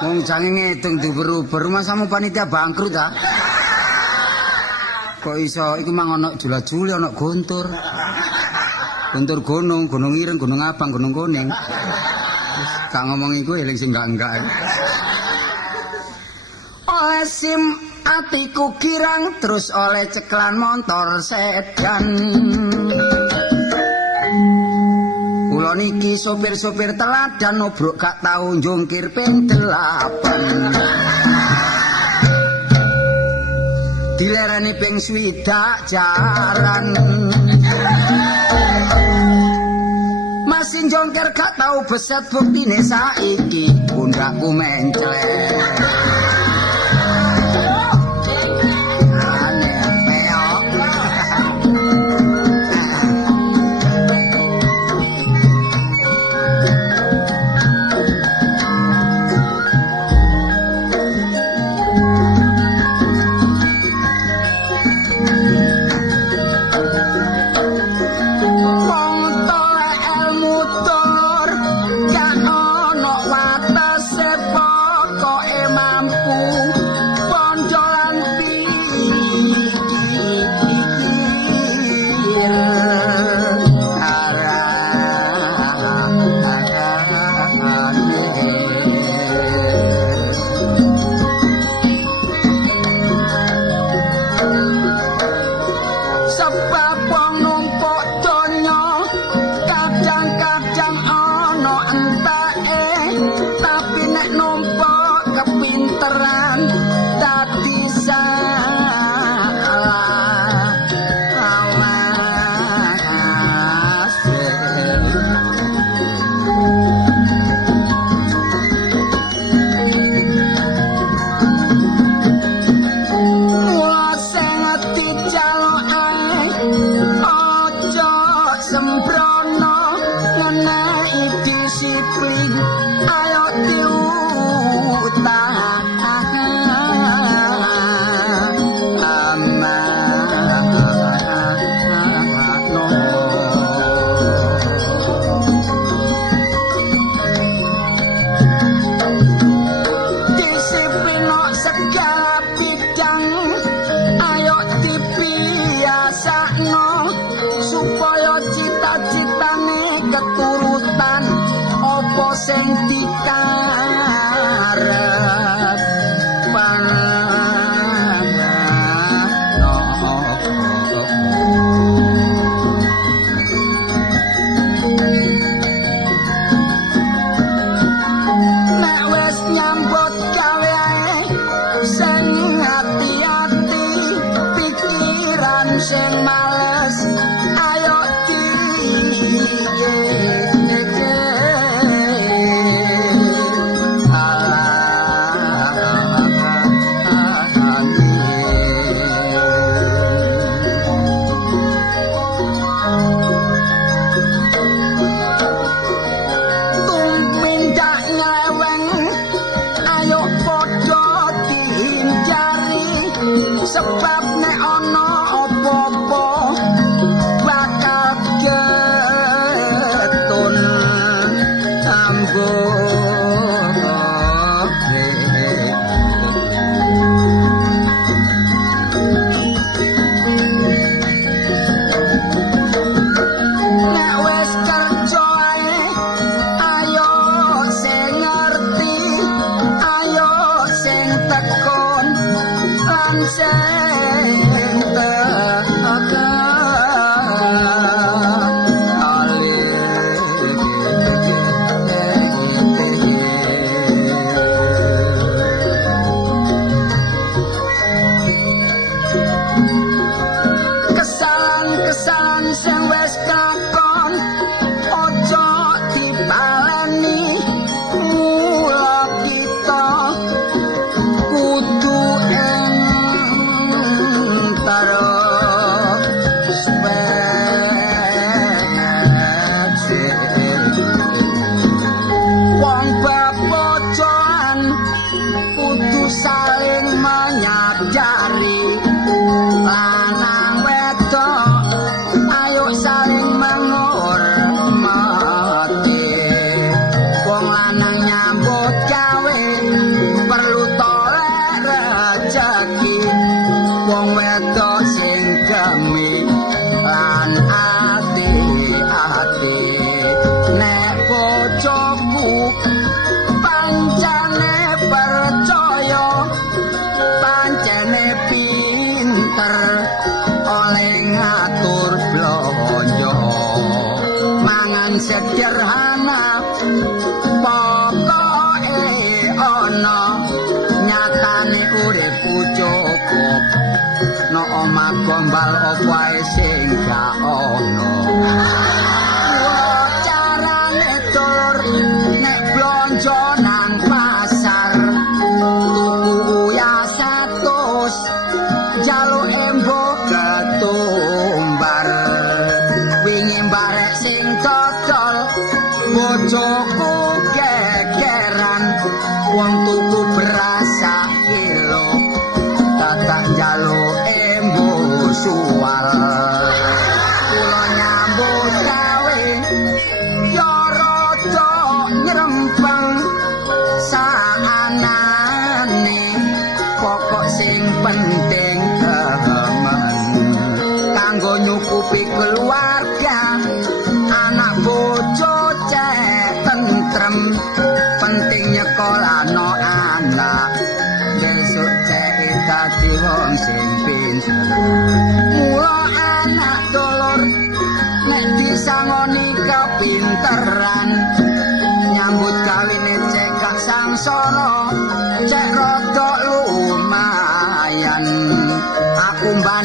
Wong jange ngitung diuber-uber masamu panitia bangkrut ta. Kok iso iku mang ana jula-juli ana gontur. Gontur gunung, gunung ireng, gunung abang, gunung kuning. Gak ngomong iku eling sing enggak. Oleh sim atiku girang terus oleh ceklan motor sedan. Kula niki sopir-sopir teladan obrok gak tau njungkir ping 8. Dilerani ping 20 jaran. Masih njongker gak tau beset buktine saiki pundakku menclek.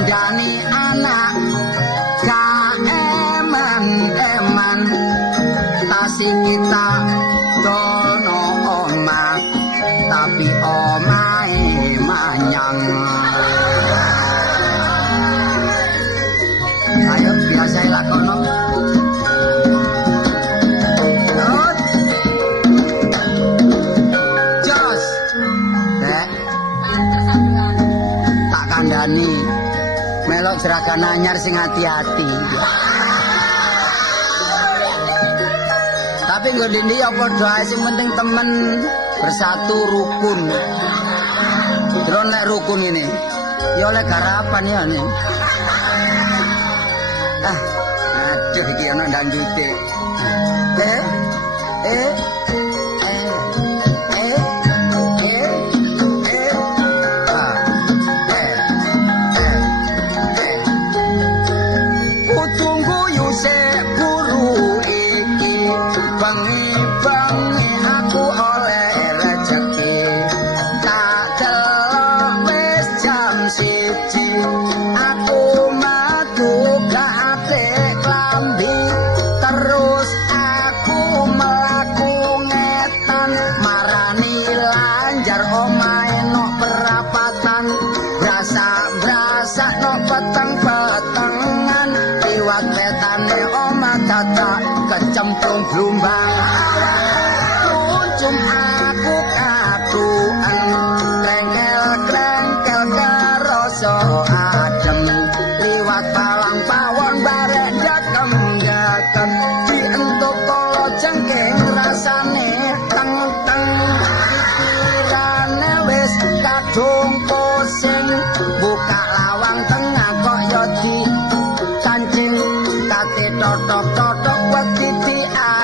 kandhani anak eman tasingita dono omah tapi omahe manyang. Ayo biasa lakono. Jos. Tak kandhani. Melok jeragan anyar sing hati-hati. Tapi nggo ndi ya padha ae sing penting temen bersatu rukun. Terus nek rukun ini ya oleh garapan ya nih. Aduh iki ana dangdute. Kecemplung blumbang kuncung aku kaduan krengkel karoso adem liwat palang pawon barek jakem dientuk kala jengking rasane teng-teng pikirane wis kadung pusing buka lawang tengah kok yo di kancing kate totok-totok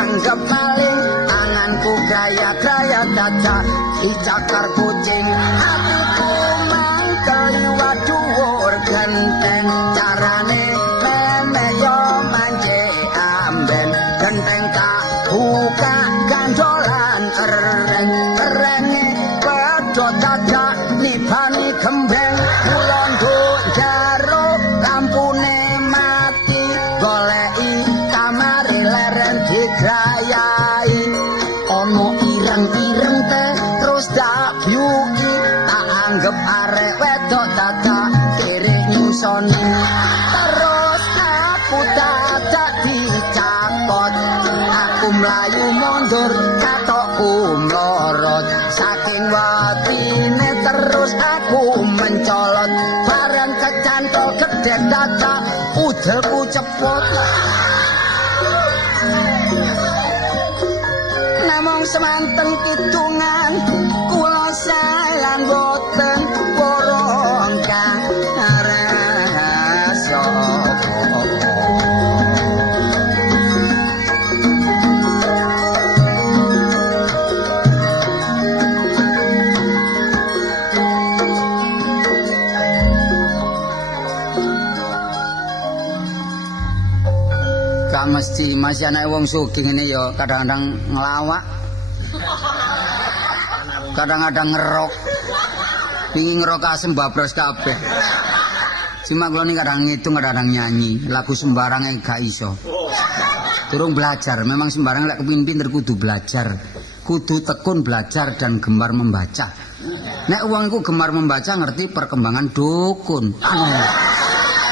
anggap maling tanganku gaya-gaya gajah dicakar kucing hatiku mangkel waduh genteng carane meme yo manje amben genteng tak buka gandolan ereng-erenge pedot dadak nibani gembeng kulon jaro lampune mati goleki kamare leren digrayai ono ireng-ireng teh terus dak byuki tak anggap arek wedok dadak kere nyusoni terus aku dadak dicapot aku mlayu mundur katokku mlorot saking watine terus aku mencolot bareng kecantol gedhe dadak udelku cepot namung semanten kidungan kula sae lan boten porong kang rasa gak mesti masih anak wong sugih ngene ya kadang-kadang ngelawak kadang-kadang ngerok pingin ngerok asem babros kabeh cuma kalau ini kadang ngitung kadang nyanyi lagu sembarang yang gak iso turung belajar memang sembarang lek kepingin pinter kudu belajar kudu tekun belajar dan gemar membaca nek wong iku gemar membaca ngerti perkembangan dukun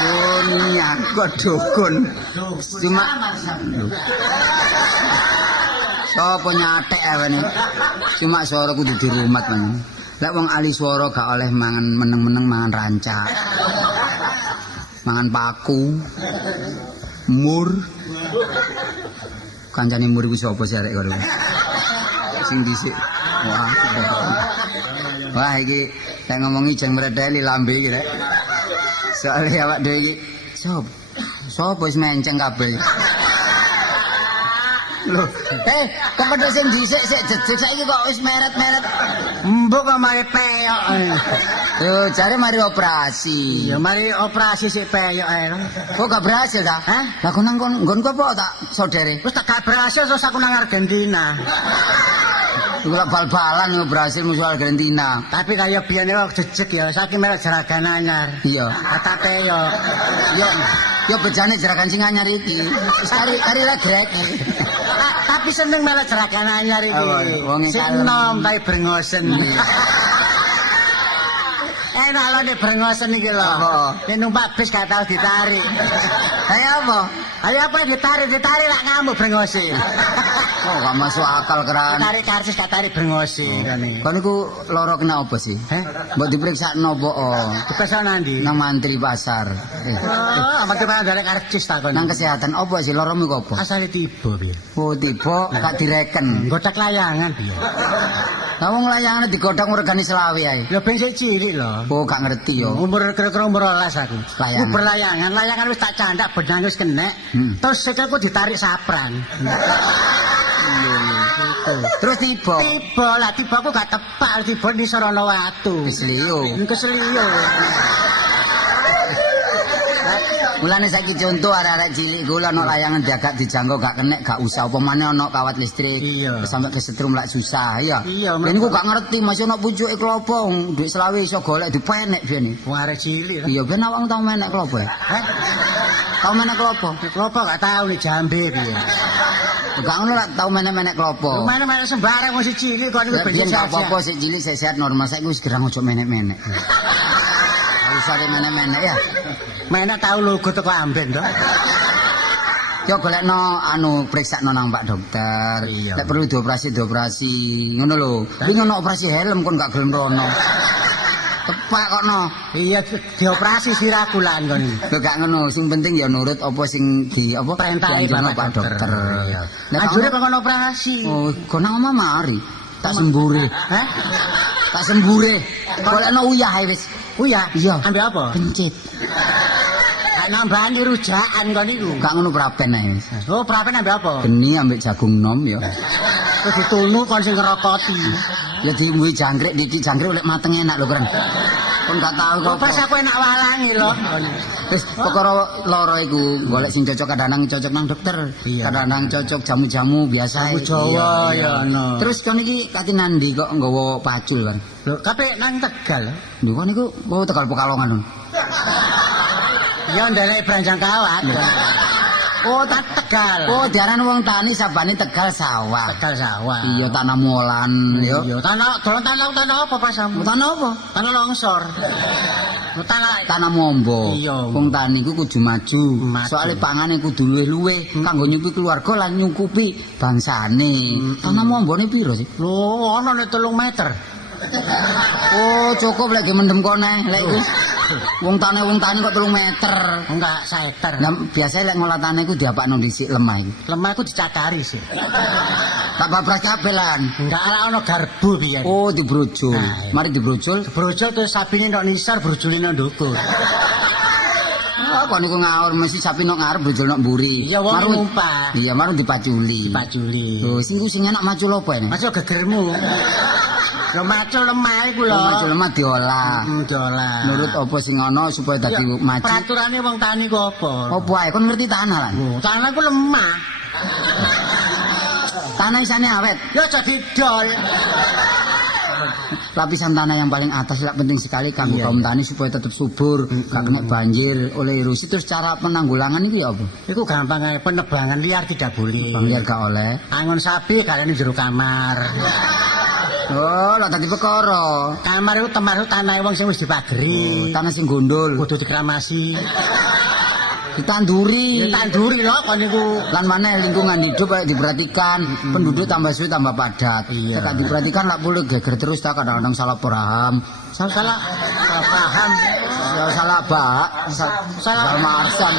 dunia kok dukun cuma sapa nyatek awene cuma swara kudu dirumat men lek wong ahli swara gak oleh mangan meneng-meneng mangan rancak mangan paku mur kancane mur iku sapa sih arek karo sing dhisik wah iki lek ngomongi jeng mredeli lambe iki rek soalnya awak dhewe iki sapa wis menceng kabeh lho kok padha sing dhisik sik jejet saiki kok wis meret-meret mbok kok mari peyok yo jare mari operasi ya mari operasi sik peyok ae kok gak berhasil ta lah kok nang nggonku apa tak sodere wis tak gak berhasil terus aku nang Argentina Iku lak bal-balan yo Brasil musuh Argentina. Tapi kaya biyen yo jejeg ya, saiki melok jeragan anyar. Iya. Atate yo bejane jeragan sing anyar iki. Kari lah grek. Tapi seneng melok jeragan anyar iki. Sing nom tapi brengosen. Enak lho nek brengosen iki lho. Nek numpak bis gak tau ditarik. Kayak apa? Ayo apa ditarik lak ngamuk brengose. Oh, gak masuk akal keran. Tarik karcis gak tarik brengose kene. Kon niku lara kena apa sih? Mbok dipriksakno apa? Diperiksa ndi? Nang mantri pasar. Oh, mantri pasar dalek karcis ta kon. Nang kesehatan apa sih laramu iku apa? Asale tiba piye? Oh, tiba gak direken. Godak layangan piye? Lah wong layangane digodhog regane selawe ae. Ya ben sik cilik lho. Oh, gak ngerti yo. Umur kira-kira umur 12 aku. Layangan. Layangan wis tak candak benang wis kenek. Terus sikilku ditarik sapran. Terus tiba aku gak tepak tiba di sorono watu. Keseliu. Mulane saiki contoh arek-arek cilik kula ana layangan diagak dijangkau gak kenek gak usah apa maneh ana kawat listrik sampai kesetrum lak susah ya. Ben niku gak ngerti masih ana pucuke klopo duit selawe iso golek dipenek biyen. Wong arek cilik. Iya ben awakmu tau menek klopo. Tau menek klopo? Klopo gak tau nek jambe piye. Gak ngono lak tau menek klopo. Menek sembarang wong cilik kok niku ben apa sik cilik sehat normal saiki wis gerang ojo menek-menek. Usare menek-menek ya. Menek tau logo teko amben to. Yo golekno priksakno nang Pak Dokter. Nek perlu dioperasi ngono lho. Kuwi ngono operasi helm kon gak gelem rono. Tepak kokno. Iya dioperasi siraku lan kon. Lho gak ngono, sing penting ya nurut apa sing perintahe Pak Dokter. Nek ajure kon operasi. Oh, kon nang omah mari. Tak sembure. Tak sembure. Golekno uyah ae wis. Uyah? Iya. Ambil apa? Pencit. Nambani rujakan kon niku. Gak ngono prapen ae wis. Oh, prapen ambil apa? Geni ambek jagung nom ya. Terus ditunu kon sing ngerokoti. Ya diombe jangkrik dikit jangkrik oleh mateng enak lho keren. Kon gak tahu kok. Pas aku enak walangi lho. Wis perkara lara iku golek sing cocok kadang cocok nang dokter. Kadang cocok jamu-jamu biasa. Jamu Jawa ya ono. Terus kon iki kate nandi kok nggawa pacul kan. Lho, kabeh nang Tegal. Lho kon niku Tegal Pekalongan. Ya ndelek Branjang Kawat. Oh, tak Tegal. Oh, diaran wong tani sabane Tegal sawah. Tegal sawah. Iya, tanah molan yo. Iya, tanah apa pasamu? Tanah apa? Tanah longsor. Tanah mombo. Iya. Wong tani ku kudu maju. Soale pangane kudu luwih-luwih kanggo nyukupi keluarga lan nyukupi bangsane. Tanah mombone piro sih? Lho, ana nek 3 meter. Oh, cukup lagi mendem kone lek iku. Wong tani kok 3 meter. Enggak, 1 hektar. Lah biasa lek ngolah tanah iku diapakno dhisik lemah iki. Lemah iku dicakari sih. Tak babras kabeh lan. Enggak ana garbu piye. Oh, dibrojol. Mari dibrojol. Dibrojol terus sapine tok nisar brojole nang ndukur. Apa niku ngawur mesti sapi nok ngarep brojol nok mburi. Iya wong numpak. Iya, marung dipaculi. Oh, sing enak macul apa ini? Macul gegermu. Lho macul lemah iku lho. Macul lemah diolah. Diolah. Menurut apa sing ana supaya dadi maju? Peraturane wong tani ku apa? Apa ae kon ngerti tanah lan? Tanah ku lemah. Tanah isane awet. Ya aja didol. Lapisan tanah yang paling atas lah penting sekali kanggo kaum tani supaya tetap subur, gak kena banjir oleh erosi. Terus cara penanggulangan iki apa? Iku gampang ae, penebangan liar tidak boleh. Bang liar gak oleh. Angon sapi kalian jero kamar. Oh, lah tadi perkara. Kamar itu tanah wong sing wis dipageri. Tanah sing gondol. Kudu dikramasi. Ditanduri. Ditanduri lho kon niku. Lan maneh lingkungan hidup ayo diperhatikan. Penduduk tambah suwe tambah padat. Nek diperhatikan lak boleh geger terus ta kadang-kadang salah paham. Salah paham. Ya salah bak. Salah marsam.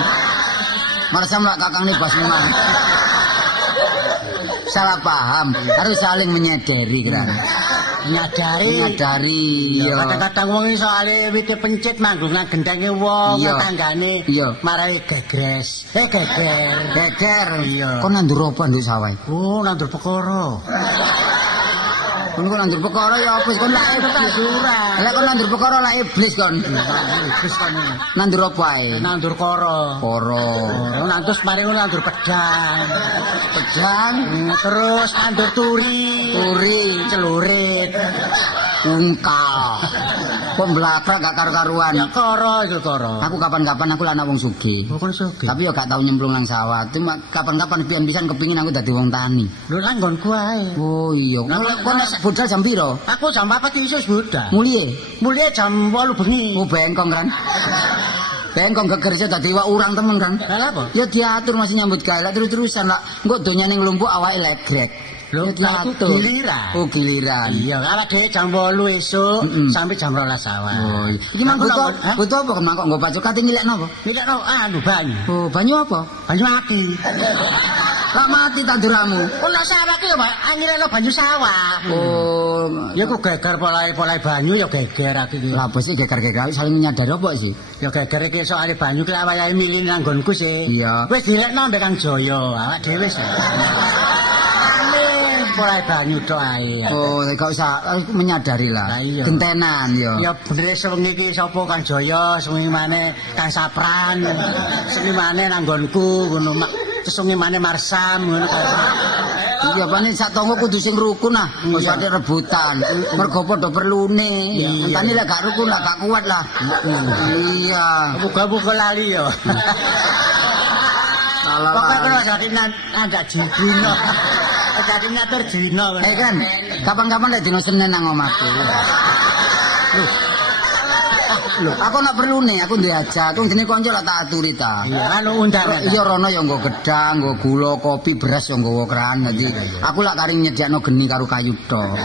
Marsam lak kakang bas memang. Salah paham, harus saling menyadari kan. Menyadari. Ya kadang-kadang wong iso ale wite pencit manggung nang gendenge wong tanggane. Marai gegres. Geger. Iya. Kon nandur apa nduk sawah? Oh, nandur perkara. Kon nandur perkara ya apa kon lak tanduran. Lek kon nandur perkara lak iblis kon. Iblis kon. Nandur apa ae? Nandur koro. Nantus mari nandur pedang. Pedang terus nandur turi. Celuk Ungkal. Kok mblakrak gak karu-karuan. Ya karo itu karo. Aku kapan-kapan aku anak wong sugih. Bukan sugih. Tapi yo gak tau nyemplung nang sawah. Cuma kapan-kapan pian-pisan kepingin aku dadi wong tani. Lho nang nggonku ae. Oh iya. Kok nek budal jam piro? Aku jam 4 isus budal. Mulih Jam 8 bengi. Oh bengkong kan. Bengkong gegerja dadi wak urang temen kan. Lah apa? Ya diatur masih nyambut gawe terus-terusan lah. Engko donyane nglumpuk awake legrek. Lho diatur. Giliran. Oh giliran. Iya, awak dhewe jam 8 esuk sampai jam 12 awal. Oh iya. Iki mang butuh apa kan mangkok nggo pacuk kate nyilekno apa? Nyilekno banyu. Oh, banyu apa? Banyu mati. Lah mati tanduramu. Oh, nek sawah ki ya nyilekno banyu sawah. Oh, ya ku geger polai banyu ya geger aku iki. Lah apa sih geger-geger saling menyadari apa sih? Ya geger iki soal banyu ki wayahe milih nang nggonku sih. Iya. Wis dilekno mbek Kang Jaya, awak dhewe sih. Polai banyu tok ae. Oh, gak usah menyadari lah. Gentenan yo. Ya bener sewengi iki sapa Kang Jaya, sewengi maneh Kang Sapran, sewengi maneh nang nggonku ngono mak. Sesungi maneh Marsam ngono kae. Iya, panen sak tangga kudu sing rukun ah. Ora ada rebutan. Mergo padha perlune. Entane lek gak rukun lah gak kuat lah. Iya. Buka-buka lali yo. Pokoknya jadi nanda jidino. Jadi ngatur jidino. Kan, kapan-kapan lek dino Senin nang omahku. Loh, aku nak perlu nih, aku diajak, aku dene kanca lak tak aturi ta. Iya, anu undangan. Iya rono ya nggo gedang, nggo gula, kopi, beras ya nggo keran. Dadi aku lak kari nyediakno geni karo kayu tok.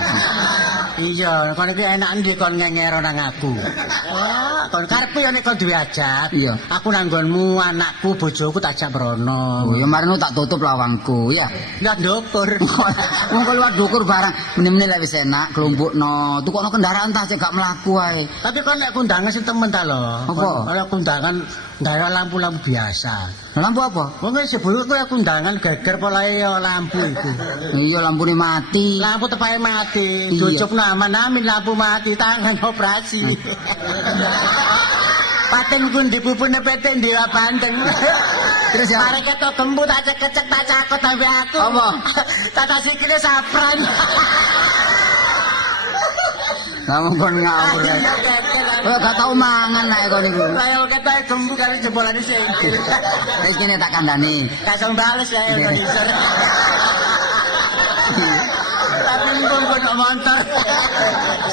Iya, kon iki enak ndi kon ngengero nang aku. Wah, kon karepku ya nek kon diajak. Iya. Aku nang nggonmu, anakku, bojoku tak ajak mrono. Oh, ya marino tak tutup lawangku, ya. Ya ndukur. Wong kok luwat ndukur barang, meneh-meneh lek wis enak klumpukno. Tukokno kendaraan tas gak mlaku ae. Tapi kon nek kundangan sing temen ta lho. Apa? Ora kundangan daerah lampu-lampu biasa. Lampu apa? Wong wis sebulu kuwi kundangan geger polahe lampu iku. Iya lampune mati. Lampu tepake mati. Cucupno aman-amin lampu mati tangan operasi. Paten pun dipupune PT Dewa Bandeng. Terus ya. Arek ketok gembut aja kecek tak cakot ambek aku. Apa? Tata sikile sapran. Kamu kon ngawur. Oh, gak tau mangan nek kon niku. Ayo ketok gembut kali jebolane sing. Wis kene tak kandhani. Kasong bales ya Indonesia. Tapi engko kon montor.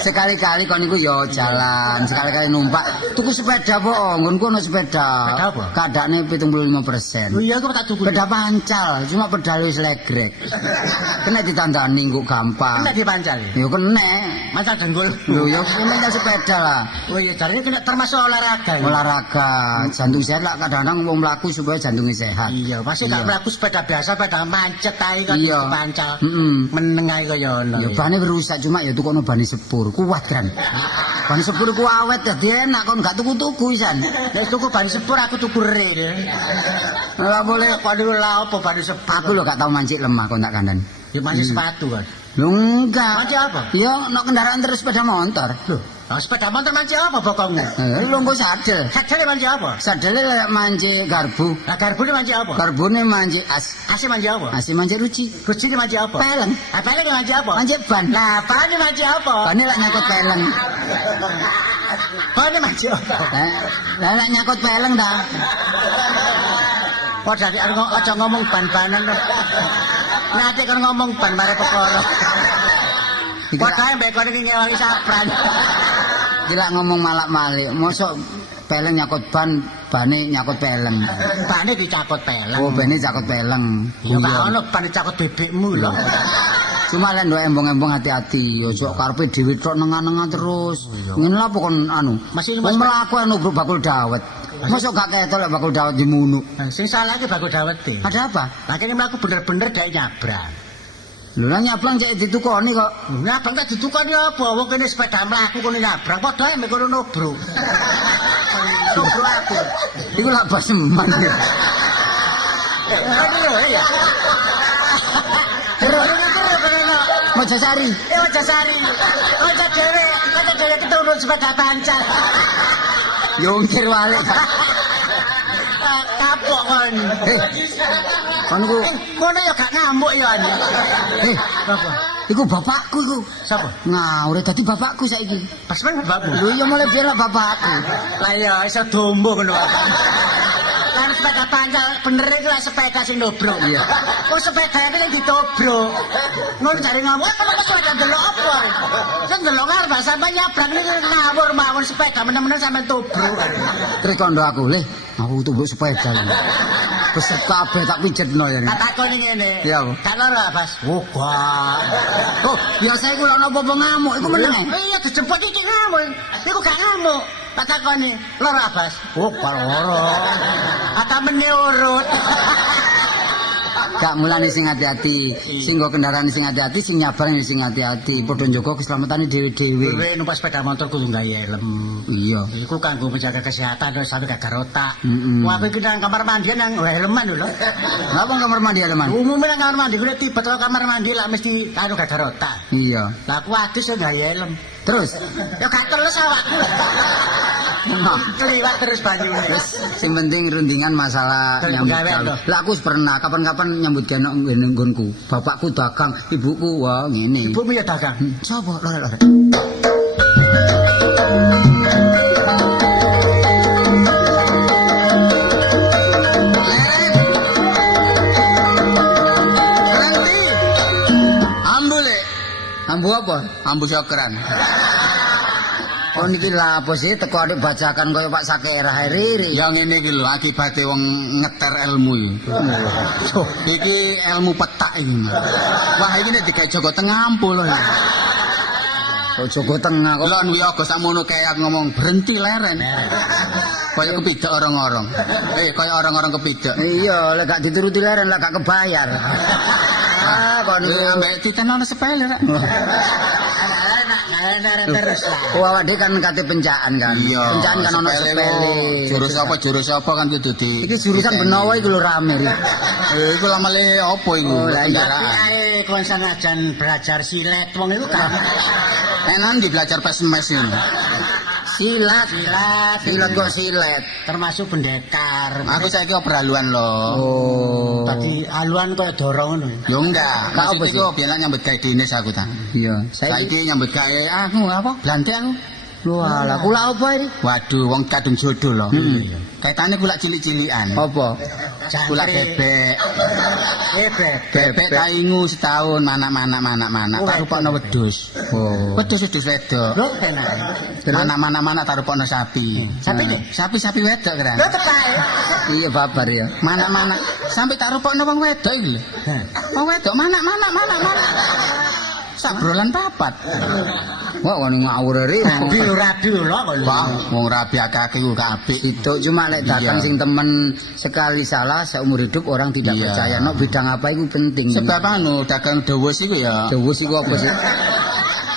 Sekali-kali kon niku yo jalan, sekali-kali numpak. Tuku sepeda po, nggonku ono sepeda. Sepeda apa? Kadane 75%. Oh iya aku tak tuku. Sepeda pancal, cuma pedal wis legrek. Kena ditandani kok gampang. Kena dipancal. Yo kena. Masa dengkul. Lho yo kena sepeda lah. Oh iya jarine kena termasuk olahraga. Olahraga, jantung sehat lah kadang-kadang wong mlaku supaya jantungnya sehat. Iya, pasti gak mlaku sepeda biasa, sepeda macet ae kan dipancal. Meneng ae kaya ngono. Ya bane rusak cuma ya tukono bane sepur, kuat kan. Bane sepur ku awet dadi enak kon gak tuku-tuku isan. Nek tuku bane sepur aku tuku rek. Ora boleh padahal lah apa bane sepur. Aku lho gak tau mancik lemah kon tak kandhani. Ya mancik sepatu kan. Lho enggak. Mancik apa? Ya nek kendaraan terus sepeda motor. Loh, sepeda motor mancik apa bokongnya? Lho engko sadel. Sadele mancik apa? Sadele lek mancik garbu. Lah garbune mancik apa? Garbune mancik as. Ase mancik apa? Ase mancik ruci. Rucine mancik apa? Peleng. Ah peleng mancik apa? Mancik ban. Lah bane mancik apa? Bane lek nyakut peleng. Bane mancik apa? Lah lek nyakut peleng ta. Kok dari aja ngomong ban-banan lho. Nanti kan ngomong ban mare perkara. Padahal mbek kon iki ngewangi sapran. Gila ngomong malak-malik, mosok peleng nyakut ban, bane nyakut peleng. Bane dicakut peleng. Oh, bane cakut peleng. Ya gak ono bane cakut bebekmu lho. Cuma lek ndok embong-embong hati-hati, ojo karepe dhewe tok nengah-nengah terus. Ngene lho kon anu. Wong mlaku anu bakul dawet. Mosok gak ketok lek bakul dawet dimunu. Sing salah iki bakul dawet e. Ada apa? Lah kene mlaku bener-bener dhek nyabrang. Lho lah nyabrang cek ditukoni kok. Nyabrang tak ditukoni apa? Wong kene sepeda mlaku kono nyabrang padha ae mek kono nobro. Nobro aku. Iku lak baseman. Ya. Mojosari. Mojosari. Ojo dhewe keturun sepeda pancal. Yongkir wale. Kapok kon. Kon ku. Ngono ya gak ngamuk ya. Apa? Iku bapakku iku. Sapa? Ngawur dadi bapakku saiki. Pas men bapakmu. Lho iya mulai biyen lah bapakku. Lah ya iso dombo ngono. Lan sepeda panjang bener iku lah sepeda sing dobro. Iya. Kok sepeda iki sing ditobro. Ngono cari ngomong kok sepeda delok apa? Sing delok arep sampe nyabrang niku ngawur mawon sepeda menem-menem sampe tobro. Terus kondo aku, "Le, aku tumbuk sepeda." Wis kabeh tak pijetno ya. Tak takoni ngene. Iya, Bu. Tak lara, Bas. Oh, wah. Oh, biasa iku lho napa ngamuk iku meneng. Iya dijemput iki ngamuk. Iku gak ngamuk. Tak takoni, lara, Bas. Oh, lara. Ata mene urut. Gak mulane sing hati-hati, sing nggo kendaraan sing hati-hati, sing nyabrang sing hati-hati. Padha njaga keselamatan dhewe-dhewe. Kowe numpak sepeda motor kudu gawe helm. Iya. Iku kanggo menjaga kesehatan terus sampe gak otak. Wah, Wah, kowe nang kamar mandi nang helman lho. ngapa kamar mandi eleman? Umumnya nang kamar mandi kuwi tiba teko kamar mandi lah mesti karo gak otak. Iya. Lah aku adus yo gawe helm. Terus Ya gak terus awakku. Kliwat terus banyune. Terus sing penting rundingan masalah Terus nyambut gawe gawe. to. Lah aku wis pernah kapan-kapan nyambut gawe nang nggonku. Bapakku dagang, ibuku wah ngene. Ibumu ya dagang. Coba lore. Ambu apa? Ambu syokran. Oh niki lha apa sih teko adik bacakan kaya Pak Sakerah riri. Ya ngene iki lho akibate wong ngeter ilmu iki. Iki ilmu petak iki. Wah iki nek digawe Joko Tengah ampul lho. Oh Joko Tengah kok. Lon wi aga sakmono kayak ngomong berhenti leren. Kaya kepidak orang-orang. Kaya orang-orang kepidak. Iya, lek gak dituruti leren lek gak kebayar. Ah, kok niku ambek titenono sepele rek. Terus lah. Oh, awak dhewe kan kate pencaan kan. Iya. Pencaan kan ono sepele. Jurus apa kan kudu di. Iki jurusan Benowo iku lho rame iki. Iku lamale apa iku? Oh, lah iya. Tapi ae kon sanajan belajar silet wong iku kan. Enak di belajar pesmes ini. Silat kok silet. Termasuk pendekar. Aku saiki peraluan loh. Oh. Tadi aluan kok dorong ngono. Yo enggak. Gak apa Maksud sih? iku biyen nyambut gawe dinis aku ta. Iya. Saiki nyambut gawe aku apa? Blante aku. Wah, lah kula apa iki? Waduh, wong kadung jodoh loh. Kaitane kula cilik-cilikan. Apa? Kula bebek. Bebek. Taingu setahun mana-mana. Tak rupokno wedhus. Oh. Wedhus wedok. Lho tenan. Mana-mana tak rupokno sapi. Sapi nih? Sapi wedok kan. Lho tepae. Iya babar ya. Mana-mana sampai tak rupokno wong wedok iki lho. Wong wedok mana. Sabrolan papat. Wah, kon ngawur ri. Rabi lho kok. Wah, wong rabi akeh ku kabeh. Itu cuma lek datang Iya. sing temen sekali salah seumur hidup orang tidak Iya. percaya. No bidang apa itu penting. Sebab anu dagang dawus iku ya. Dewus iku apa sih?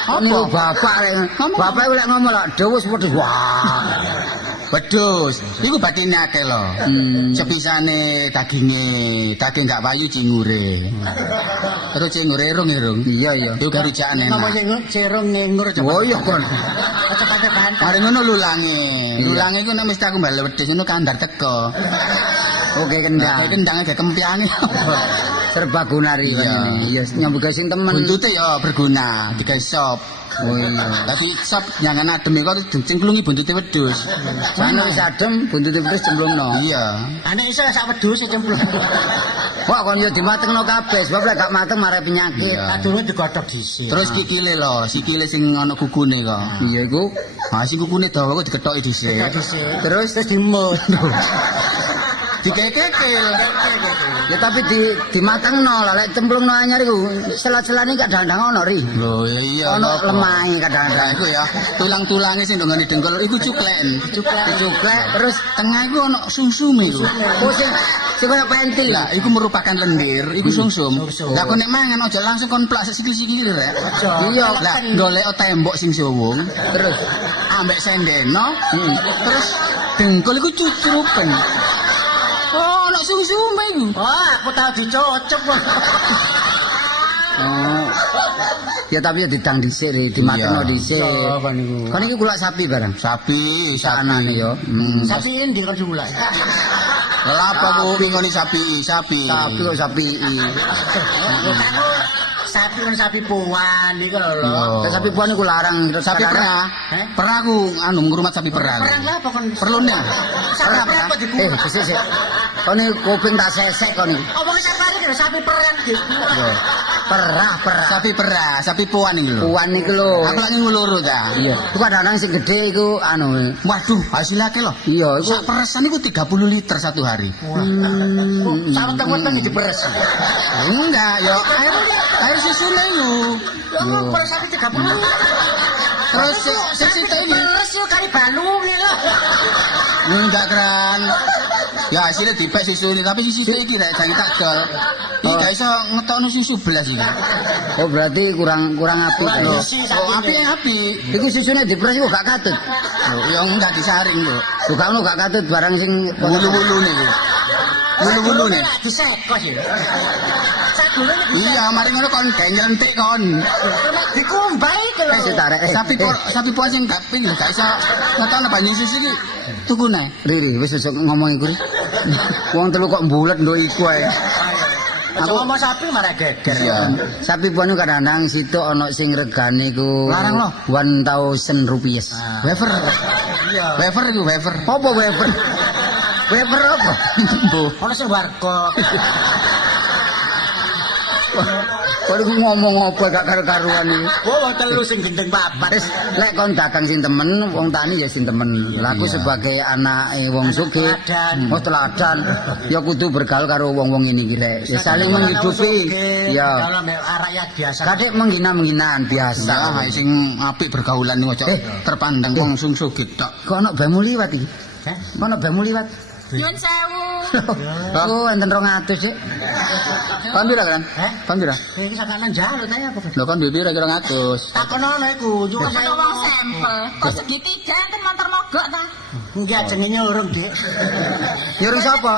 Apa bapak rek? Bapak iku lek ngomong lah dewus wedhus. Wah. Wedhus, iku batine akeh lho. Sepisane daging gak payu cingure. Terus cingure irung-irung. Iya. Iku garujakan Ngomong enak. cerung ngengur coba. Oh iya kon. Cepet bantah. Mari ngono lulange. Iya. Lulange iku nek mesti aku mbale wedhus ngono kandar teko. Oke Nah, kendang. kendang agak kempyange. Serba gunari Iya. kan ini. Iya, nyambut gawe sing temen. Buntute ya berguna, digawe sop. Oh iya. Tapi sop jangan adem iku cemplungi buntute wedhus. Sana wis adem buntute terus cemplungno. Iya. Ane iso sak wedhus cemplung. Wah kon yo dimatengno kabeh sebab lek gak mateng marai penyakit. Iya. Kadune digodhog dhisik. Terus kikile lho, sikile sing ana kukune kok. Iya iku. Ah sing kukune dawa kok diketoki dhisik. Terus dimut. Dikekekil. ya tapi dimatengno lah lek cemplungno anyar iku selat-selane kadang-kadang ono ri. Lho iya. Ono apa? lemahe Nah, kadang-kadang. iku ya, tulang-tulange sing ndongane dengkul iku cukleken. Dicuklek terus Tengah iku ono sumsum iku. oh sing koyo pentil. Lah, iku merupakan lendir, iku sumsum. Lah kok nek mangan aja langsung kon plak sikil-sikil rek. Iya, Lah golek tembok sing suwung, terus ambek sendeno, terus dengkul iku cucrupen. Oh, ono sumsum iku. Wah, aku tau dicocok. oh. Ya tapi ya didang dhisik ri, dimatengno Iya. dhisik. Apa niku? Kan iki kulak sapi barang. Sapi, Sanane yo. Sapi ini kan mulai. Lah apa ku ngingoni sapi? Sapi kok sapi. sapi kan sapi puan iki lho. Nek sapi puan iku larang, Sapi perah. Perah ku anu ngrumat sapi perah. Perang lah apa kon? Perlune. Sapi apa dibunuh? sik. Kon kuping tak sesek kon iki. Omong safari kira sapi perang iki. Perah. Sapi perah, sapi puan iki lho. Puan iku lho. Aku lagi nguluru ta. Iya. Iku kadang-kadang sing gedhe iku anu. Waduh, hasilnya akeh lho. Iya, iku Sak peresan iku 30 liter satu hari. Sawet-sawet iki diperes. Enggak, yo air susune yo. Yo peres sapi 30. Terus sisi ini Peres yo kari balunge lho. enggak keren. Ya hasilnya dipek susu ini, tapi susu iki rek jangan tak jol. Iki gak iso ngetokno susu belas iki. oh berarti kurang apik Kurang lho. isi Oh, sapine. api. Iku susune diperes iku gak katut. Loh, ya enggak disaring lho. Bukan ono gak katut barang sing Wulu-wulu nih. Wulu-wulu nih. Disekos ya. Sadurunge Iya, mari ngono kon gak nyelentik kon. dikumbai iki lho. Setarek. Sapi puas sing gak ping gak iso ngetokno banyu susu iki. Tuku nae. Riri, wis ojo ngomong iku. Wong telu kok mbulet nduk iku ae. Aku ngomong sapi marah geger. Iya. Sapi puan iku kadang-kadang situ ono sing regane iku Larang lho. 1000 rupiah. Wafer. Iya. Wafer iku wafer. Apa wafer? Wafer apa? Mbuh. Ono sing warkop. Kok iku ngomong apa gak karo-karuan iki. Oh, telu sing gendeng papat. Wis lek kon dagang sing temen, wong tani ya sing temen. Lah aku sebagai anake wong sugih, Teladan. oh teladan, ya kudu bergaul karo wong-wong ini iki rek. Ya saling menghidupi. Ya. Dalam rakyat biasa. Kadek menghina-menghinaan biasa. Ya, sing apik bergaulan iki ojo terpandang wong sing sugih tok. Kok ono bemu liwat iki? Hah? Kok ono bemu liwat? Nyun sewu. Oh, enten 200 sik. Kon pira kan? Heh? Kon pira? Iki sakanan jalu ta ya apa? Lho kon duwe pira 200? Takonono iku, juga Kok wong sampel. Kok segitiga enten motor mogok ta? Enggak jenenge nyurung, Dik. Nyurung sapa?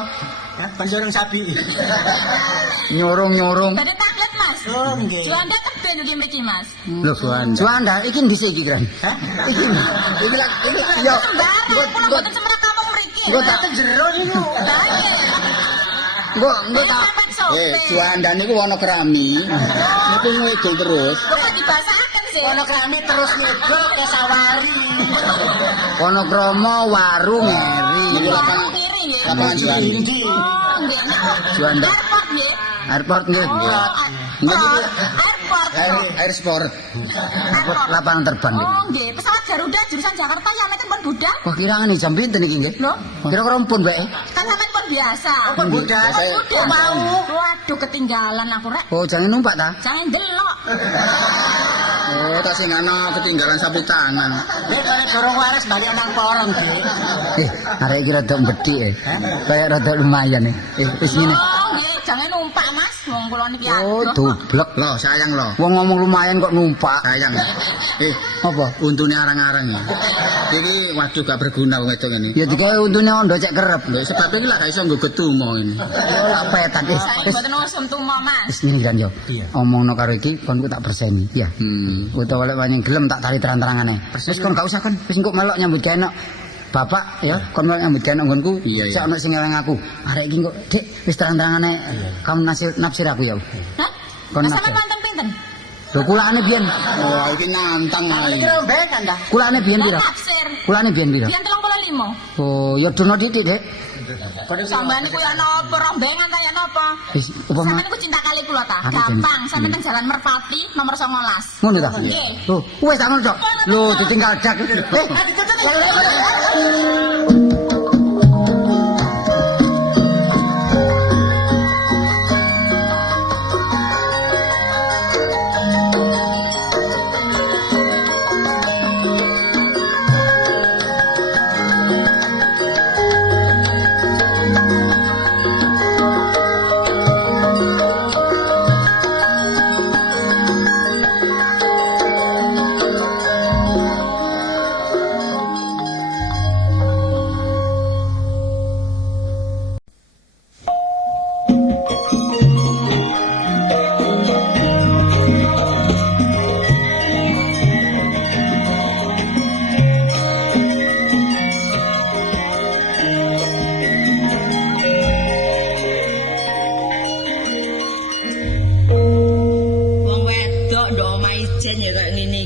Hah, panjurung sapi. Nyurung. Badhe taklet, Mas. Oh, nggih. Juanda keben iki mriki, Mas. Lho, Juanda iki ndise iki, Kran. Hah? Iki yo. Sembarang, kula mboten semrak kampung mriki. Engko tak Tak jero niku. Lah iya. engko tak Sampeyan sopir. Juanda niku ana kerami. Niku ngedol terus. Kok dibasahaken sih? Ono kami terus ngegol ke sawari. kono kromo warung ngeri. Niku lapangan Kiri nggih. lapangan Juanda. Tinggi. Oh, nggih. Juanda. Airport nggih. Airport nggih. Airport. Air sport. Lapangan terbang nggih. Oh, nggih. Pesawat Garuda jurusan Jakarta ya meten pun budak. Kok kirane jam pinten iki nggih? Lho, Kira-kira pun bae. kan sampean pun biasa. Pun budak. Udah mau. Waduh ketinggalan aku rek. Oh, jangan numpak ta? Jangan delok. Oh, tak sing ana ketinggalan sapu tangan. Nek kare dorong waras banyak nang porong, Dik. Arek iki rada bedhik Kayak rada lumayan wis ngene. Oh, nggih, jangan numpak Mas. Wong kula niki Oh, adoh. doblek. Loh, sayang loh. Wong ngomong lumayan kok numpak. Sayang. Apa? Untune arang-arang ya. Iki waduh gak berguna wong wedok ini. Ya digawe untune ondo cek kerep. Lho sebab iki lah gak iso nggo getumo ini. Tak petak Saya mboten usum tumo Mas. Wis ngene kan yo. Omongno karo iki kon ku tak perseni. Ya. Utawa lek wani gelem tak tari terang-terangane. Wis kon gak usah kon. Wis engko melok nyambut gawe nok. Bapak ya, kon melok nyambut gawe nok nggonku. Iya, iya. Sak ono sing ngeleng aku. Arek iki kok Dik wis terang-terangane kamu nafsir aku ya. Hah? Kon Mas nafsir. sampean wonten pinten? Lho kulane biyen. Wah, iki nantang ae. Iki rombengan dah. Kulane biyen pira? Naksir. Kulane biyen pira? Biyen 35. Oh, ya dono titik, Dek. Sampeyan niku ya napa rombengan ta ya napa? Wis upama Sampeyan niku cinta kali kula ta. Aku Gampang, cinta. sampeyan teng Jalan Merpati nomor 19. ngono ta? Nggih. Loh, wis tak ngono, Cok. Loh, ditinggal dak.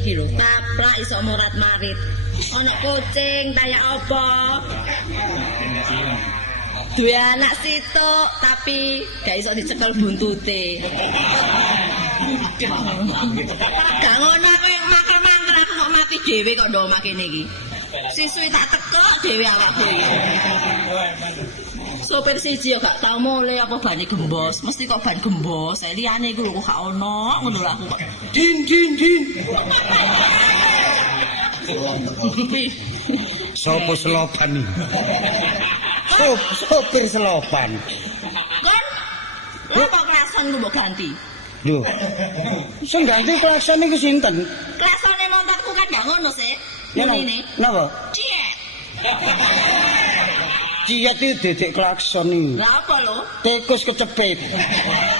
iki lho, taplak iso murat-marit. Ana kucing kaya apa? Duwe anak situk tapi gak iso dicekel buntute. Gak ngono kowe mangkel-mangkel aku kok mati dhewe kok ndok makene iki. Siswi tak tekok dhewe awakku iki. Sopir siji gak tau mule apa bane gembos, mesti kok ban gembos. Liyane iku lho kok gak ono ngono lho aku kok. Din. Sopo selopan iki? Sopir selopan. Kon apa klason lu mbok ganti? Lho. Sing ganti klakson iku sinten? Klasone montorku kan gak ngono sih. Ngene. Napa? Ciet. Ciet iki dedek klakson iki. Lah apa lho? Tikus kecepit.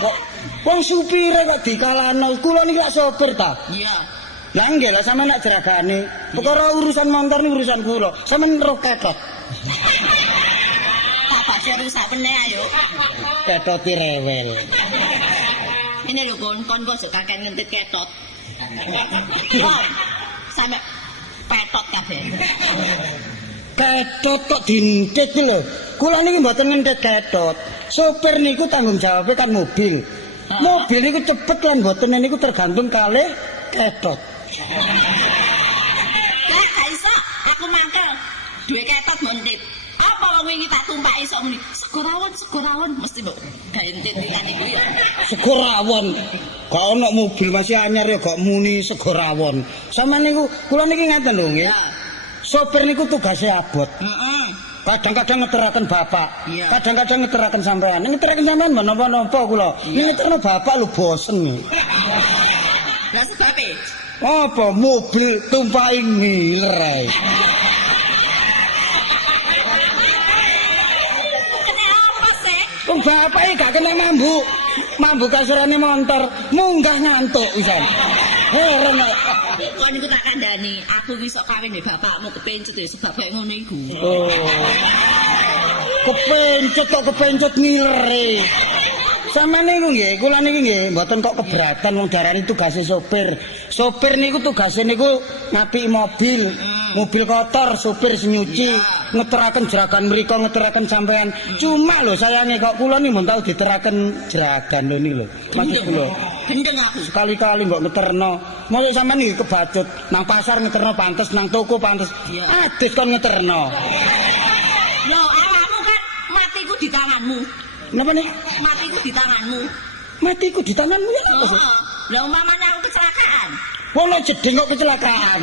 Kok wong supire kok dikalano. Kula niki lak sopir ta? Iya. Lah nggih lah sampean nak jeragane. Perkara urusan motor niku urusan kula. Sampeyan roh ketot. Tak bakal rusak meneh ayo. Ketot rewel. Ini lho kon kok kakek ngentit ketot. Kon sampe petot kabeh. Ketot kok dintit lho. Kula niki mboten ngentit ketot. Sopir niku tanggung jawabnya kan mobil. Mobil niku cepet lan mboten niku tergantung kalih ketot. Lah gak iso, aku mangkel. Duwe ketot mentit. Apa wong wingi tak tumpaki sok muni. Segorawon mesti mbok gawe entit kan iku ya. Segorawon. Gak ono mobil masih anyar ya gak muni segorawon. Sampeyan niku kula niki ngaten lho nggih. Sopir niku tugasnya abot. Heeh. Kadang-kadang ngeteraken bapak, Iya. kadang-kadang ngeteraken sampean. Ngeteraken sampean menapa-napa kula. Ngeterno bapak lho bosen. Lah sebabe Apa mobil tumpaki ngiler. kene apa sih? Wong bapak gak kena mambu. Mambu kasurane motor, munggah ngantuk pisan. Heran kok. Kon niku tak kandhani, aku wis sok kawin mbek bapakmu kepencut ya sebab kaya ngono iku. Oh. Kepencut ngilere. Sama niku nggih, kula niki nggih mboten kok keberatan wong darani tugase sopir. Sopir niku tugase niku ngapiki mobil. Mobil kotor, sopir nyuci, ngeteraken jeragan mriku, ngeteraken sampean. Cuma lho sayange kok kula niki mun tau diteraken jeragan lho niku lho. Maksud kula. Gendeng aku. Sekali-kali mbok ngeterno. Mosok sampean iki kebacut nang pasar ngeterno pantes, nang toko pantes. Adus kon ngeterno. Yo awakmu kan matiku di tanganmu. Napa nih? Matiku di tanganmu. Matiku di tanganmu ya apa sih? Lah umpamanya aku kecelakaan. Wono jeding kok kecelakaan.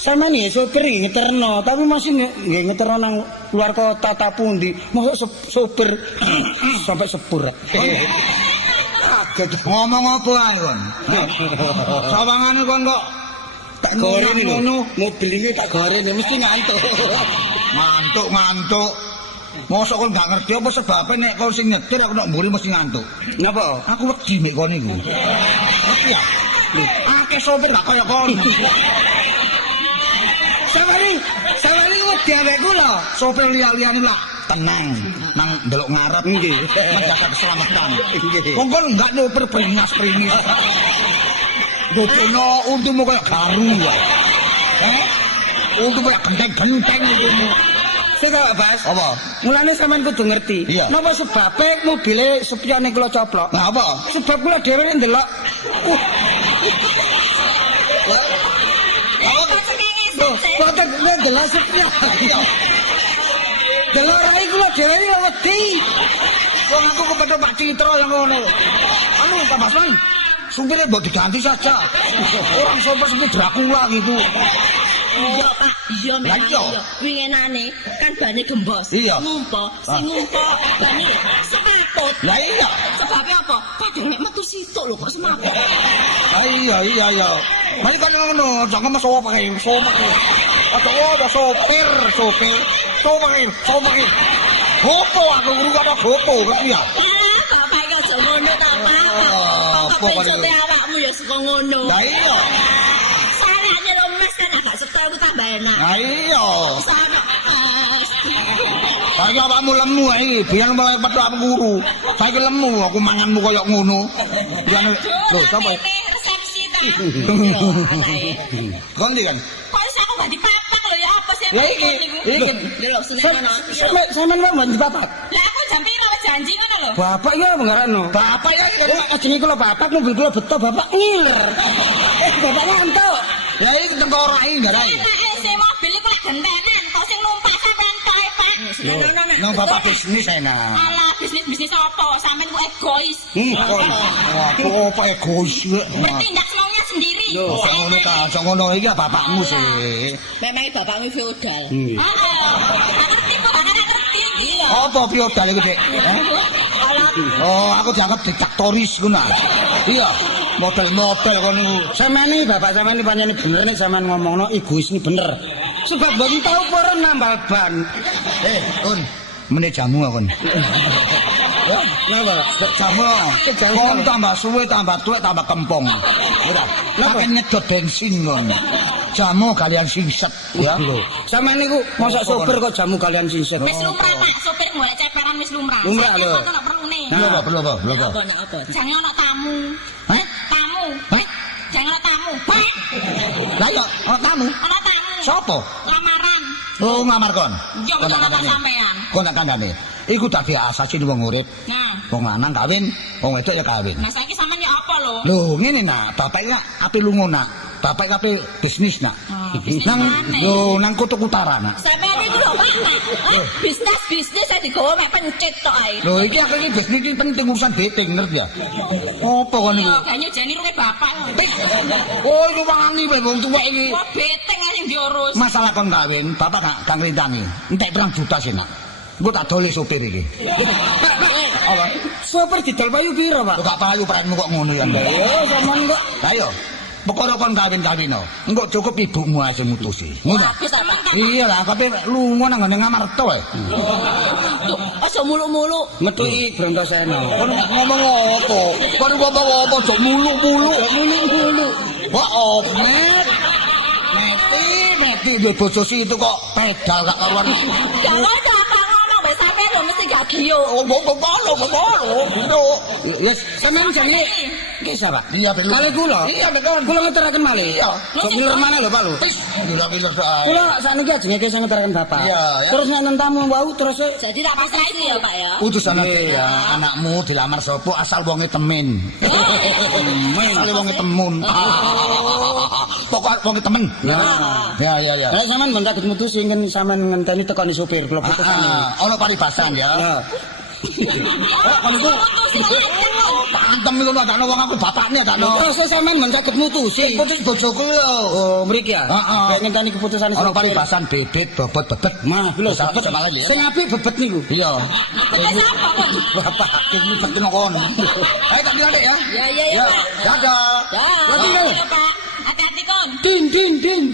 Sama nih sopir ngeterno, tapi masih nggih ngeterno nang luar kota ta pundi. Mosok sopir sampai sepur. Kaget Ngomong apa ae kon? Sawangane kon kok tak goreng ngono, mobil ini tak goreng mesti ngantuk. ngantuk. Mosok kon gak ngerti apa sebabnya nek kon sing nyetir aku nek mburi mesti ngantuk. Napa? Aku wedi mek kon iku. Ngerti ya? Akeh sopir gak kaya kon. Sawari wedi awake kula. Sopir liya-liyane lah tenang nang ndelok ngarep nggih menjaga keselamatan. Kon enggak nyopir beringas-beringis. Dodono untumu kaya garu wae. Untumu kaya genteng-genteng untumu. Sing kok Bas? Apa? Mulane sampean kudu ngerti. Iya. Napa sebabe mobile sepiyane kula coplok? Nah apa? Sebab kula dhewe nek ndelok. Potek nek ndelok sepian. Delok rai kula dhewe ya wedi. Wong aku kepethuk Pak Citra yang ngono. Anu Pak Basman, supirnya mbok diganti saja. Orang sopir seperti Dracula gitu. Iya Pak, iya memang iya. Wingenane kan bane gembos. Iya. Ngumpo, sing ngumpo bane semaput. Lah iya. Sebabnya apa? Padahal nek metu situk lho kok semaput. Lah iya. Mari kan ngono, jangan mas pakai. Atau ada sopir. Gopo aku guru kata gopo ngerti ya? Ah, bapak iki aja ngono ta, Pak. Apa kok awakmu ya suka ngono. Lah iya. Sarane lemes kan agak setel ku tambah enak. Lah iya. Sana. Saiki awakmu lemu iki, biyen mulai petuk aku guru. Saiki lemu aku manganmu koyo ngono. Biyen lho sapa? Resepsi ta. Kon ndi kan? Kok iso aku ganti papak lho ya apa sih? Ya iki lho sinenono. Sampeyan mau mandi bapak. Lah aku jam piro wis janji ngono lho. Bapak ya ngarano. Bapak ya ajeng iku lho bapak mobil kula beto bapak ngiler. Bapak ngantuk. Ya iki tengkorak iki ngarai. Si mobil iku lek gentenan, kok sing numpak sampean kae, Pak. Sinenono. Nang bapak bisnis enak. Alah bisnis apa? Sampean ku egois. Aku apa egois kok. Bertindak senengnya sendiri. Lho, sak ngono ta, sak ngono iki bapakmu sih. Memang bapakmu feodal. Heeh. Ngerti kok, ngerti iki. Apa feodal iku, Dik? Oh, aku dianggap diktatoris ngono. Iya, model-model kon niku. Sampeyan iki bapak sampeyan iki pancen bener nek sampeyan ngomongno egois ini bener. Sebab mboten tau pora nambal ban. Kun, meneh jamu kon. Ya, napa? Jamu. Kon tambah suwe, tambah tuwek, tambah kempong. Ora. Napa nyedot bensin kon. Jamu kalian singset ya. Sampeyan niku mosok sopir kok jamu kalian singset. Wis lumrah, Pak. Sopir golek ceperan wis lumrah. Lumrah lho. Aku nek perlune. Lho, perlu apa? Apa? Jangan ono tamu. Hah? Tamu. Hah? Jangan ono tamu. Lah yo, ana tamu. Ono tamu. Sopo? Lamaran. Oh, ngamar kon. Yo Kon tak ngono kandhani. sampean. Kon tak kandhani. Iku dak biasa sih wong urip. Nah, Wong lanang kawin, wong wedok ya kawin. nah saiki sampean ya apa lho? Lho, ngene nak, bapak iki ape lunga nak. Bapak iki ape bisnis nak. bisnis Nang maneh. lho nang kutub utara nak. Sampeyan iku lho, Pak. Bisnis saya digawa mek pencet tok ae. Lho iki aku iki bisnis iki penting urusan dating ngerti ya. Apa kon niku? Yo gak nyejeni ruke bapak. Oh, iku wani wae wong tuwek iki. Wah, beteng ae sing diurus. Masalah kon kawin, bapak gak ngrintangi. Entek 2 juta sih nak. Engko tak dole sopir iki. Apa? Sopir didol payu piro, Pak? Kok gak payu peranmu kok ngono ya. Oh, sampean kok Ayo. Pokoknya kon kawin-kawino. Engko cukup ibumu ae sing mutusi. Ngono. Wis ta, Pak. Iya lah, tapi lunga nang ngene ngamarto ae. Aja mulu-mulu. metuki Brontoseno. Kon ngomong apa? Kon ngomong apa aja mulu-mulu. Mulu-mulu. Wah, omet. Meti duwe bojo itu kok pedal gak karuan. Jangan apa ngomong wis sampe lho mesti gak giyo. Oh, bolo. Yes, sampean jane ki sapa? Iya, belum. Kali kula. Iya, betul. Kula ngeteraken malih. Iya. Sok ngiler mana lho, Pak lho. Wis, gila-gila soal. Kula sakniki ajenge ki sing ngeteraken Bapak. Iya, ya. Terus nek tamu wau terus Jadi tak pasrahi ya, Pak ya. Utusan ya, anakmu dilamar sopo asal wonge temen. Asal wonge temun. Pokok wonge temen. Ya. Lah sampean ben saged mutusi ngene sampean ngenteni tekani sopir kula putusan. Ono paribasan ya. Lah, Kalau itu pantem iku gak ono wong aku bapakne gak ono. terus sampean ben saged mutusi. Putus bojoku yo. Oh, mriki ya. Heeh. Kayak ngenteni keputusan Ono paribasan bebet bobot bebet. Mah, lho, Sampe malah ya. sing apik bebet niku. Iya. Bebet apa kok? Bapak iki betul kon. Ayo tak bilang dek ya. Ya, Pak. Dadah. Ya, Pak. Hati-hati kon. Ding ding ding.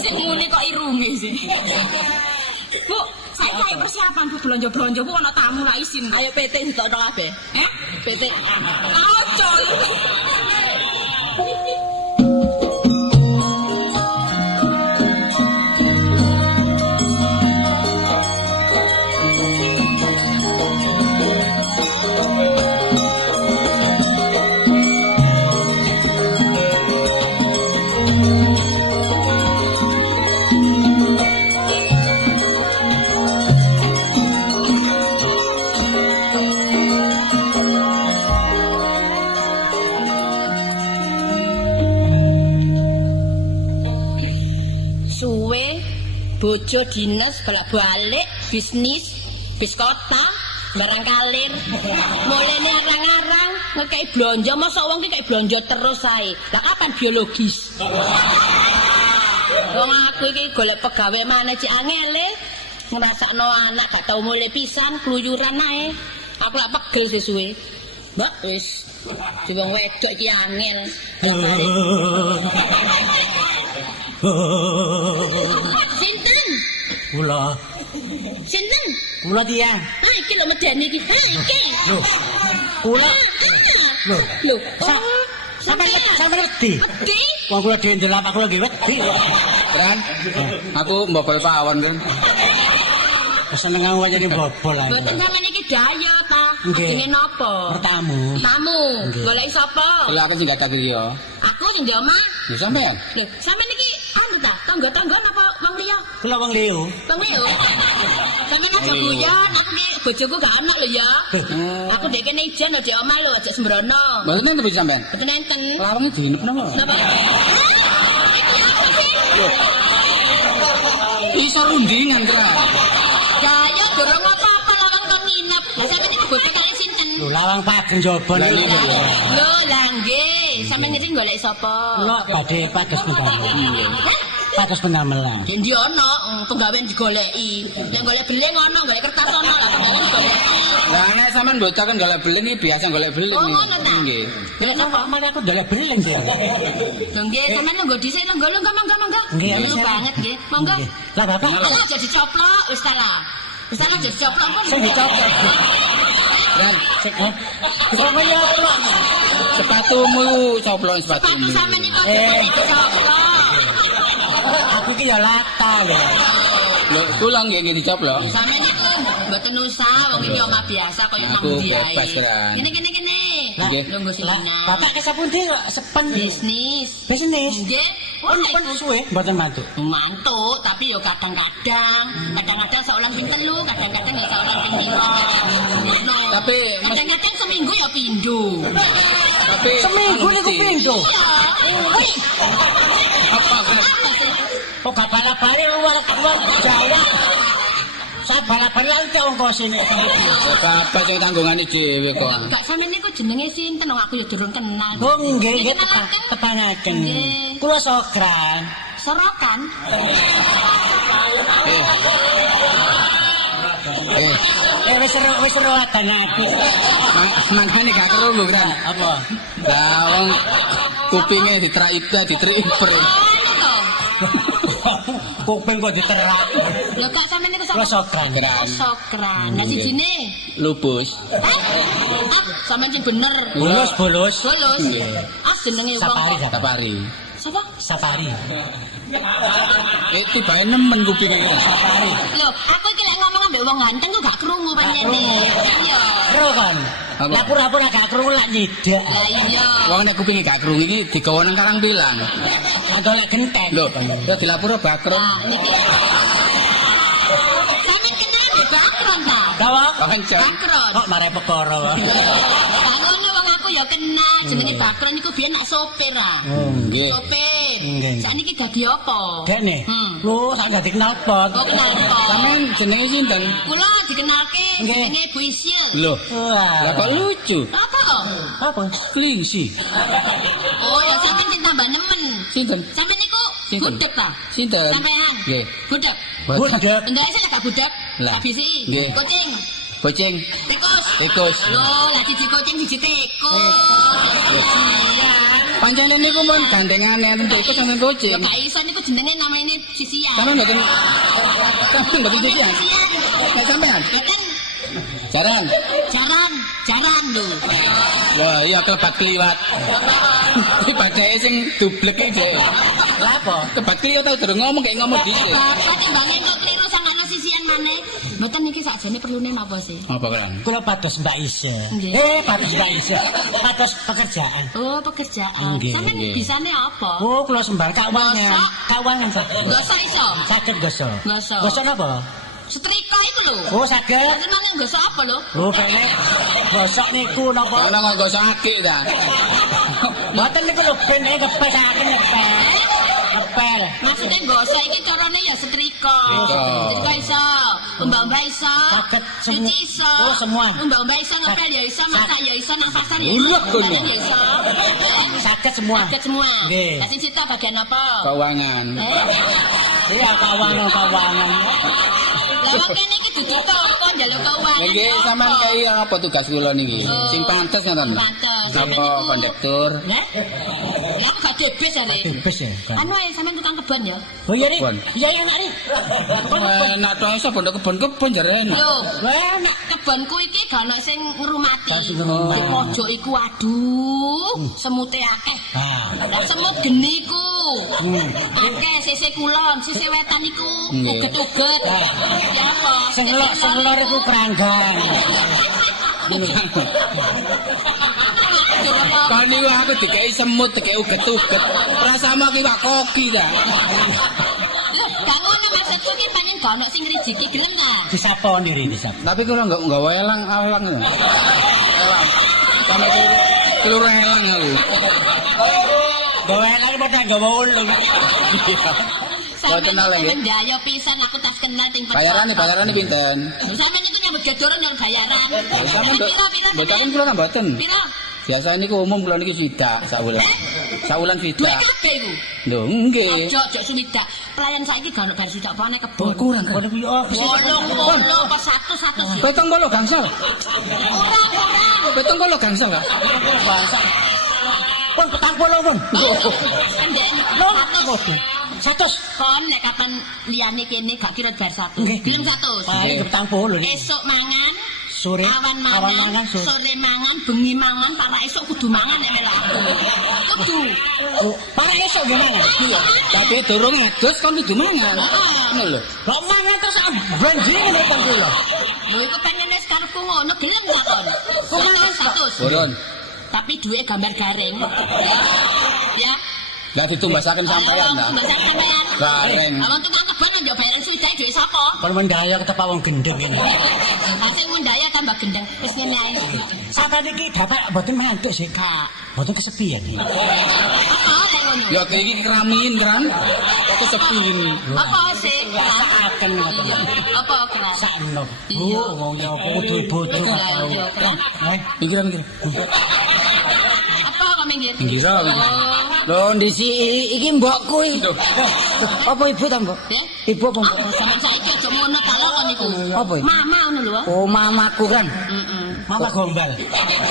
Sing muni kok irunge sih. Bu, saya kayak persiapan bu belanja-belanja bu ono tamu lah isin. Ayo PT ditokno kabeh. PT. Ojo. Suwe bojo dinas bolak-balik bisnis bis kota barang kalir mulene arang-arang ngekei blonjo mosok wong ki kei blonjo terus ae lah kapan biologis wong aku iki golek pegawe maneh cik angele ngrasakno anak gak tau mulai pisan kluyuran ae aku lak pegel sesuwe mbak wis di wong wedok iki angel Sinten? Kula. Sinten? Kula ki ya. Ah iki lho medeni iki. Ha iki. Lho. Kula. Lho. Lho. Sampai ngerti. Wedi? Wong kula dhewe ndelok kula nggih wedi. Kan? Aku mbobol pawon kan. Seneng aku wajane bobol aku. Mboten sampeyan iki daya ta? Nggih. Jenenge napa? Pertamu. Tamu. Golek sapa? Kalau aku sing gak tak griya. Aku sing di omah. Lho sampean. Lho, sampean iki anu ta, tangga-tangga napa wong liya? Kula wong liu. Wong liya. Sampeyan aja guyon, aku ki bojoku gak ana lho ya. Aku ndek kene ijen aja omah lho, aja sembrono. Mboten enten to sampean. Mboten enten. Lawange diinep napa? Napa? Iso rundingan to. Ya durung apa-apa lawang kok nginep. Lah sampeyan iki bojo kalian sinten? Lho lawang pageng jaba Lah, niku. iya. Lho, lah nggih. Sampeyan iki golek sapa? Kula badhe pados pendamelan. Pados pendamelan. Dendi ana penggawean digoleki. Nek golek beling ana, golek kertas ana, lah penggawean digoleki. Lah nek sampean bocah kan golek beling iki biasa golek beling. Oh, ngono ta? Nggih. Nek napa mari aku dolek beling sih. Lho nggih, sampeyan lungguh dhisik lungguh mangga. Nggih, Lungguh saya- banget nggih. Monggo. Lah bapak Ayo aja dicoplok, wis ta lah. Wis ta lah aja dicoplok kok. sing dicoplok. Kan Pokoknya apa? sepatumu coplok Sepatu sepatumu. sampeyan iki kok dicoplok. Aku ki ya lata lho. Lho kula nggih dicoplok. Sampeyan iku mboten usah wong iki omah biasa kaya nang Aku ndi ae. bebas, kan. Kene. Nggih. Lungguh Lah, sina. bapak ke sapundi kok sepen Bisnis. bisnis. Nggih. Pun pun suwe mboten mantu. Mantuk, tapi yo kadang-kadang seorang ping telu, kadang-kadang ya seorang ping lima. Ngono. Tapi Kadang-kadang seminggu ya pindho. tapi Seminggu niku pindho. Wih, apa kan? Kok gak bala-bali luar Jawa. Saya bala-bali aja ongkosine. Apa sing tanggungane dhewe kok. Kak sampeyan niku jenenge sinten wong aku ya durung kenal. Oh nggih nggih Kenalaken? tepangaken. Nggih. Kula Sokran. Sorokan. Wis Wis ro adanake. Mangkane gak krungu kan. Apa? Lah wong kupinge ditrik Oh, niku. Kuping kok diterak. Lho kak sampeyan niku Kula Sokran. Oh, Sokran. Lah sijine. lupus. Sampeyan sing bener. Bolos. Bolos. Nggih. Jenenge wong. Sapari. Sapari. Sapa? Sapari. Tibae nemen kupinge. Sapari. Lho, aku iki lek ngomong ambek wong ganteng kok gak krungu pancene. Iya. Ro kan. Apa? Lah pura-pura gak krungu lak nyedak. Lah iya. Wong nek kupinge gak krungu iki digawa nang karang pilang. Golek genteng. Lho, yo dilapuro bakron. Nah, niki. Sampeyan kenal ambek Bakron ta? Dawa. Pancen. Bakron. Kok mare perkara wae. Ngono wong aku ya kenal jenenge Bakron iku biyen nak sopir ah. Nggih. Sopir. Nggih. Sakniki dadi apa? Dene. Lho, sak dadi kenal pot. Oh kenal kok. Sampeyan jenenge sinten? Kula dikenalke Nggih. jenenge Bu Isil. Lho, lah kok Wah. lucu. Apa kok? Apa? Klingsi. Oh, ya sampeyan sing tambah nemen. Sinten? Sampeyan niku Sinten? budek ta? Sinten? Sampeyan. Nggih. Budek. Budek. Enggak sih gak budek. Lah. Tak bisi. Nggih. Kucing. Kucing. Tikus. Tikus. Loh, lah siji kucing siji tikus. Iya. Pancen niku mun gandengane enten tikus sampeyan kucing. Ya gak iso niku jenenge namanya sisian. Sampeyan mboten mboten sisian. Nek sampeyan Beten jaran. jaran lho. Wah, iya klebat kliwat. Iki bacake sing dublek iki, Dek. Lah apa? Kebat kliwat tau durung ngomong kayak ngomong dhisik. Bapak timbange kok keliru sangane sisian maneh. Mboten niki sakjane perlune napa sih? Apa kan? Kula pados Mbak Isya. Nggih. Pados Mbak Isya. Pados pekerjaan. Oh, pekerjaan. Nggih, Sampeyan nggih. bisane apa? Oh, kula sembah kawangan. Gosok. Kawangan, Pak. Gosok iso. Saged gosok. Gosok. Gosok napa? Setrika iku lho. Oh, saged. Senenge gosok apa lho? Oh, kene gosok niku napa? Ora kok gosok akik ta. Mboten niku lho ben ngepesaken ngepel. Ngepel. Maksudnya gosok iki carane ya setrika. Setrika. Setrika iso. Mbak iso. Saged Cuci iso. Oh, semua. Mbak iso ngepel ya iso, masak ya iso, nang pasar ya iso. Ulah, kono. Jalan ya iso. Saged semua. Saged semua. Nggih. Lah sing cita bagian apa? Keuangan. Iya, kawangan. Lah wong kene iki dudu toko njaluk keuangan. Nggih, sampean kei apa tugas kula niki? Sing pantes ngoten. Pantes. Napa kondektur? Heh? Ya aku gak debes are. Bebas ya. Kan? Anu ae sampean tukang kebon ya. Oh iya nih. Kebon. Iya iya nak nih. Nek to iso bondo kebon-kebon jarene. Lho, Wah, nak. kebonku iki gak ono sing ngrumati. Gak sing ngrumati. Di pojok iku aduh, semute akeh. Ah. Lah semut geni ku. Hmm. Akeh sisih kulon, sisih wetan iku Nggih. uget-uget. Ya apa? Sing lor iku keranggan. Aduh, apa? Kon niku aku dikei semut, dikei uget-uget. Rasamu ki wak koki ta. Gak ngono maksudku ki pancen gak ono sing ngrijiki gelem ta? Disapa ndiri disapa. Tapi kula enggak elang. Elang. Sampai keluru elang aku. Gawe elang padha gawe ulung. Boten lagi. Mendayo pisan aku tas kenal ting Bayarane pinten? Sampeyan niku nyambut gadoran nyuruh bayaran. Sampeyan Pira? boten kula kan boten. Pira? Biasa niku umum kula niki swidak saulan. Saulan Duwe swidak. kabeh iku. Lho, nggih. Ojo suwidak. Pelayan saiki gak ono bar swidak pane kebon. Kurang kan? Wolong apa satu sih? Petong kolo gangsal. Ora. Petong kolo gangsal kan? Pun petang polo pun. Andeni. Satu. Kon nek kapan liyane kene gak kira bar 1. Gelem 100. Ayo petang polo. Esuk mangan Sore awan mangan, sore mangan, bengi mangan, para esuk kudu mangan nek melok aku. Kudu. Para esok gimana? Iya. Tapi durung ngedus kon kudu mangan. Ngono lho. Kok mangan terus banjir ngene kon lho. Lho iku pengen wis karepku ngono gelem ta kon? Kok mangan 100. Burun. Tapi duwe gambar garing. Ya. Lah ditumbasaken sampean ta. Sampean. Garing. Awon tukang kebon njuk bayaran sudah duwe sapa? Kon mendaya ketepak wong gendeng ini. Sing ngundaya tambah gendeng. Wis ngene ae. Sampai niki dapat mboten mantuk sih, Kak. Mboten kesepian iki. Apa lek ngono? Ya kayak iki keramin kan. Kok sepi ini. Apa sih? Rasaken ngoten. Apa keras? Sakno. Iya. Wong ya kudu bojo Iya, tau. iya, keras. Mikir. Apa kok minggir? Minggir. Lho ndisi iki mbokku iki. Apa ibu ta, Mbok? Ya? Ibu apa, Mbok? Sampe saiki aja ngono ta lho kon niku. Apa iki? Mama ngono lho. Oh, mamaku kan. Heeh. Mama gombal.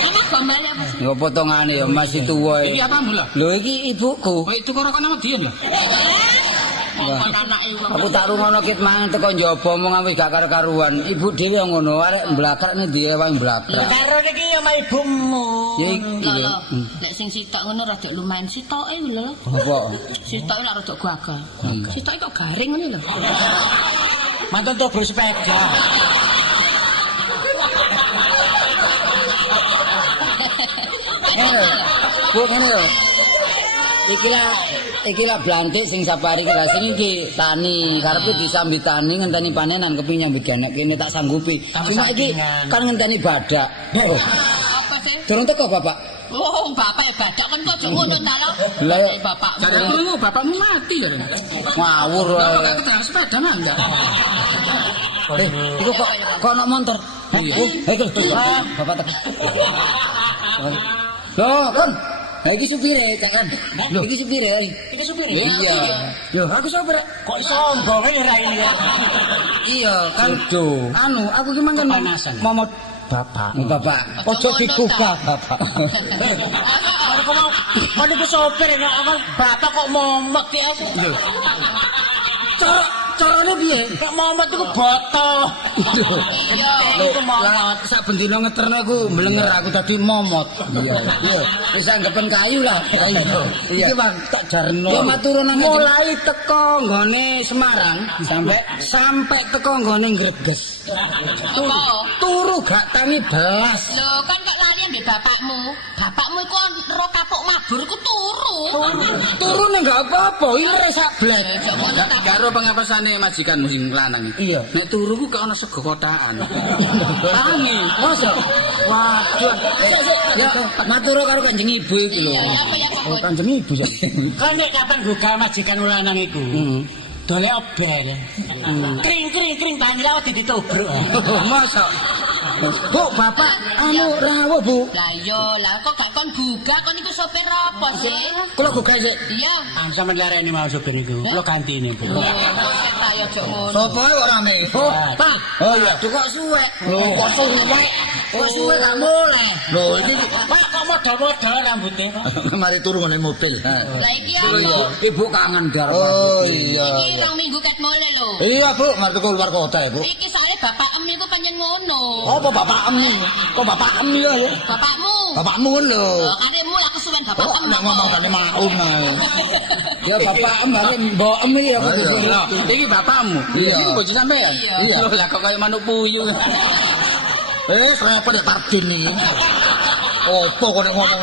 Mama gambar apa sih? Ya potongane ya masih tuwa. Iki apa mula? Lho iki ibuku. Kowe itu kok nama Dian lho. Kon anake wong. Aku tak rungono kit mangan teko njaba omong wis gak karo-karuan. Ibu dhewe yang ngono, arek mblakrak nek dhewe wae mblakrak. Karo niki ya sama ibumu. Ya iki. Lho, nek sing sitok ngono rada lumayan sitoke lho. Apa? Sitoke lak rada gagal. Sitoke kok garing ngono lho. Mantan tuh bersepeda. Bu ngene lho. Iki lah blantik sing sapari iki lah sing iki tani, karepe disambi tani ngenteni panenan kepingin nyambi genek kene tak sanggupi. Cuma iki kan ngenteni badak. Oh, Apa sih? durung teko Bapak. Oh, bapak ya badak kan kok ngono ta lho. Lah Bapak. Jadi aku bapakmu mati ya. ngawur. Lah kok keterangan sepeda mah enggak. Iku kok ono motor. Iya. Iku Bapak teko. Loh, Kon. Lah iki supire, Cak. Lho, iki supire. Iki supir. Iya. Lho, aku sopir. Kok sombong ya ini ya. Iya, kan anu, aku ki mangken Panasan. momot Bapak. Bapak, ojo digugah, Bapak. Kok niku sopir ya, apa bapak kok momot ya. Carane piye? Kok momot iku boto. Iya. Lah sak bendina ngeterno aku mblenger aku dadi momot. Iya. Iya. Wis anggapan kayu lah. Iya. Iki Bang tak jarno. Ya matur nang mulai teko nggone Semarang sampai teko nggone Grebes. Turu gak tangi belas. Lho, kan kok lali ambek bapakmu. Bapakmu iku ro kapuk mabur iku turu. Turu nek gak apa-apa, ire sak blek. Karo pengapasane majikanmu sing lanang iki. Iya. Nek turu ku gak ono sego kotakan. Tangi. Mosok. Waduh. Ya matur karo Kanjeng Ibu iki lho. Iya, apa ya kok. Kanjeng Ibu ya. Kan nek kapan gugah majikan lanang iku. Dolek obel. Kring banyu lawat ditobruk. Mosok. Bu, Bapak anu rawuh, Bu. Lah iya, lah kok gak kon gugah kon iku sopir apa sih? Kula gugah sik. Iya. Sampeyan lareni mau sopir iku. Lo gantine, Bu. Sopir ta ya jok ngono. Sopo kok rame? Oh, Pak. Oh iya, kok suwek. Lho, kok suwek? Kok suwek gak mulai. Lho, iki Pak kok modal-modal rambutnya, Pak. mari turu ngene mobil. Lah iki apa? Ibu kangen gar. Oh iya. Iki rong minggu ket mole lho. Iya, Bu, mari teko luar kota ya, Bu. Iki soalnya bapak em iku pancen ngono. Apa bapak em? Kok bapak em ya? Bapakmu. Bapakmu kan lho. Karemu lah kesuwen bapak Kok em. nek ngomong tadi maum ae. Ya bapak em bare mbok em iki aku disuruh. Lho, iki bapakmu. Iya. Iki bojo sampean. Iya. Lho, lah kok kaya manuk puyuh. Repot ya Pardin iki. Opo kok nek ngomong.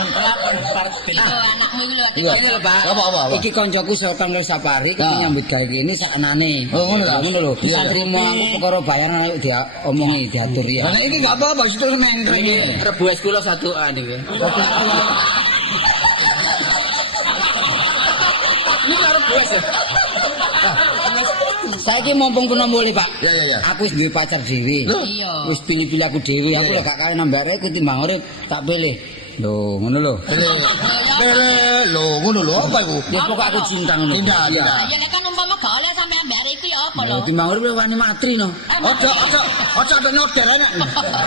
Iya, anakmu iki lho. Iya. Ini lho, Pak. Apa? Iki koncoku Sultan Safari iki Nah. nyambut gawe kene saknane. Oh, ngono ta? Ngono lho. Iya. Trimo aku perkara bayaran ayo diomongi diatur ya. Lah nek iki gak apa-apa, situ mentreng iki. Rebu es kula satuan iki. Ini karo bues ya. Saiki mumpung kuno mulih, Pak. Ya. Aku wis duwe pacar dhewe. Iya. Wis pilih-pilih aku dhewe. Aku lho gak kaya nambah arek ku timbang urip tak pilih. Lho, ngono lho. Lho, ngono lho apa iku? Ya pokok aku cinta ngono. Cinta. Ya nek kan umpama gak oleh sampe ambek arek iku ya apa lho? Lho, timbang urip wani matri no. Ojo sampe nyodel enak.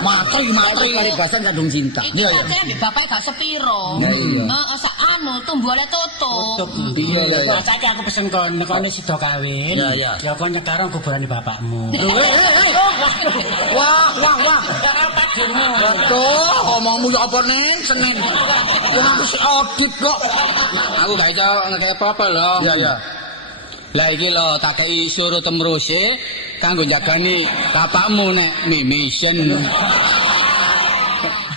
Matri. Paribasan kadung cinta. Iki pacar ambek bapak gak sepiro. Ya, iya. Heeh, sak anu tumbuh oleh tutup. Iya. Saiki aku pesen kon nekone sida kawin. Ya. Ya kon nyekaro kuburane bapakmu. Wah. Aduh, ngomongmu ya apa ning Senin. Wong aku sik audit kok. Aku gak iso ngekek apa-apa lho. Ya. Lah iki lho tak kei suruh temruse kanggo jagani bapakmu nek mimisen.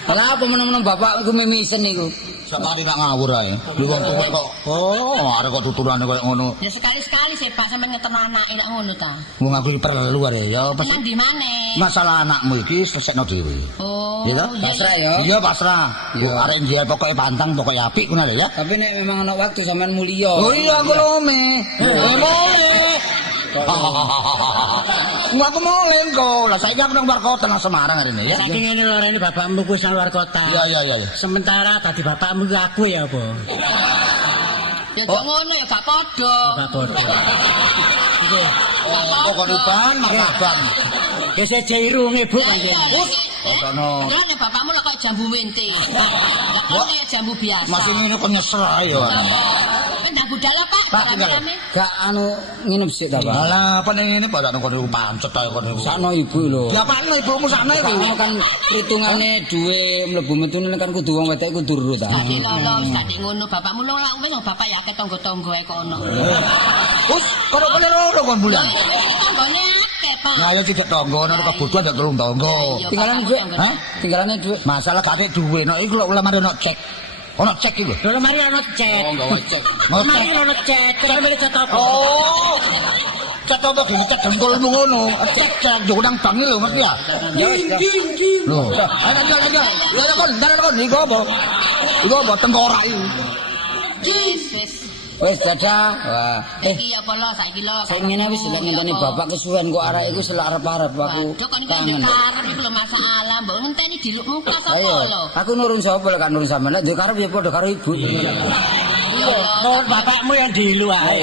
Lah apa meneng-meneng bapak iku mimisen niku? Samari tak ngawur ae. Lu wong tuwek kok. Oh, arek kok tuturane koyo ngono. Ya sekali-sekali sih Pak sampe ngeterno anake lak ngono ta. Wong aku iki perlu arek ya apa Nang di maneh? masalah anakmu iki sesekno dhewe. Oh. Iya toh? Pasrah ya. Iya pasrah. Iya. Arek njel pokoke pantang pokoke apik ngono lho ya. Tapi nek memang ana waktu sampean mulia. Oh iya aku lome. Boleh. Aku mau lengko. Lah saiki aku nang luar kota nang Semarang hari ini ya. Saiki ngene lho rene bapakmu kuwi nang luar kota. Iya. Sementara tadi bapakmu ku aku ya apa? Ya gak ngono ya gak padha. Gak padha. Iki. Oh, kok uban marhaban. Wis irunge Bu kanjeng. Kono. Lah nek bapakmu lek kok jambu wente. Lah kok kayak jambu biasa. Masih ngene kok nyesel ae ya. Ndak budal Pak. Pak, tinggal. rame-rame. Gak anu nginep sik ta, Pak. Alah, apa ning ngene padha kono pancet ae kono. Sakno ibu lho. Ya apane ibumu sakno iki? Sakno kan perhitungane duwe mlebu metune kan kudu wong wedok kudu urut ta. Tadi lolos, tadi ngono bapakmu lho lak wis bapak ya akeh tangga-tangga ae kono. Us, kono kene loro kon bulan. Tanggane akeh, Pak. Nah, ya tidak tangga ana kebutuhan ndak telung tangga. Iya, Tinggalan bapakmu duit, tangga. hah? Tinggalane duit. Masalah gak ada duwe, no iku lho lemari ono cek. Ono cek iku. Lho mari ana cek. Oh, gawe cek. Mari ana cek. Kan beli cat apa? Oh. Cek apa ki cek dengkulmu ngono. Cek yo nang bank lho ngerti ya? Lho. Ayo kon, ntar kon iku apa? Iku apa tengkorak iku. Wis. Wis dadah. Wah, Iki apa lo saiki lo. saya ngene wis lek ngenteni bapak kesuwen kok arek iku selak arep-arep aku. Waduh kon iki Kangen. karep iki lho masalah, mbok ngenteni diluk muka sapa Ayo, lho. aku nurun sapa lek gak nurun sampean. Nek ndek karep ya padha karo ibu. Ya Nur bapakmu yang dilu ae.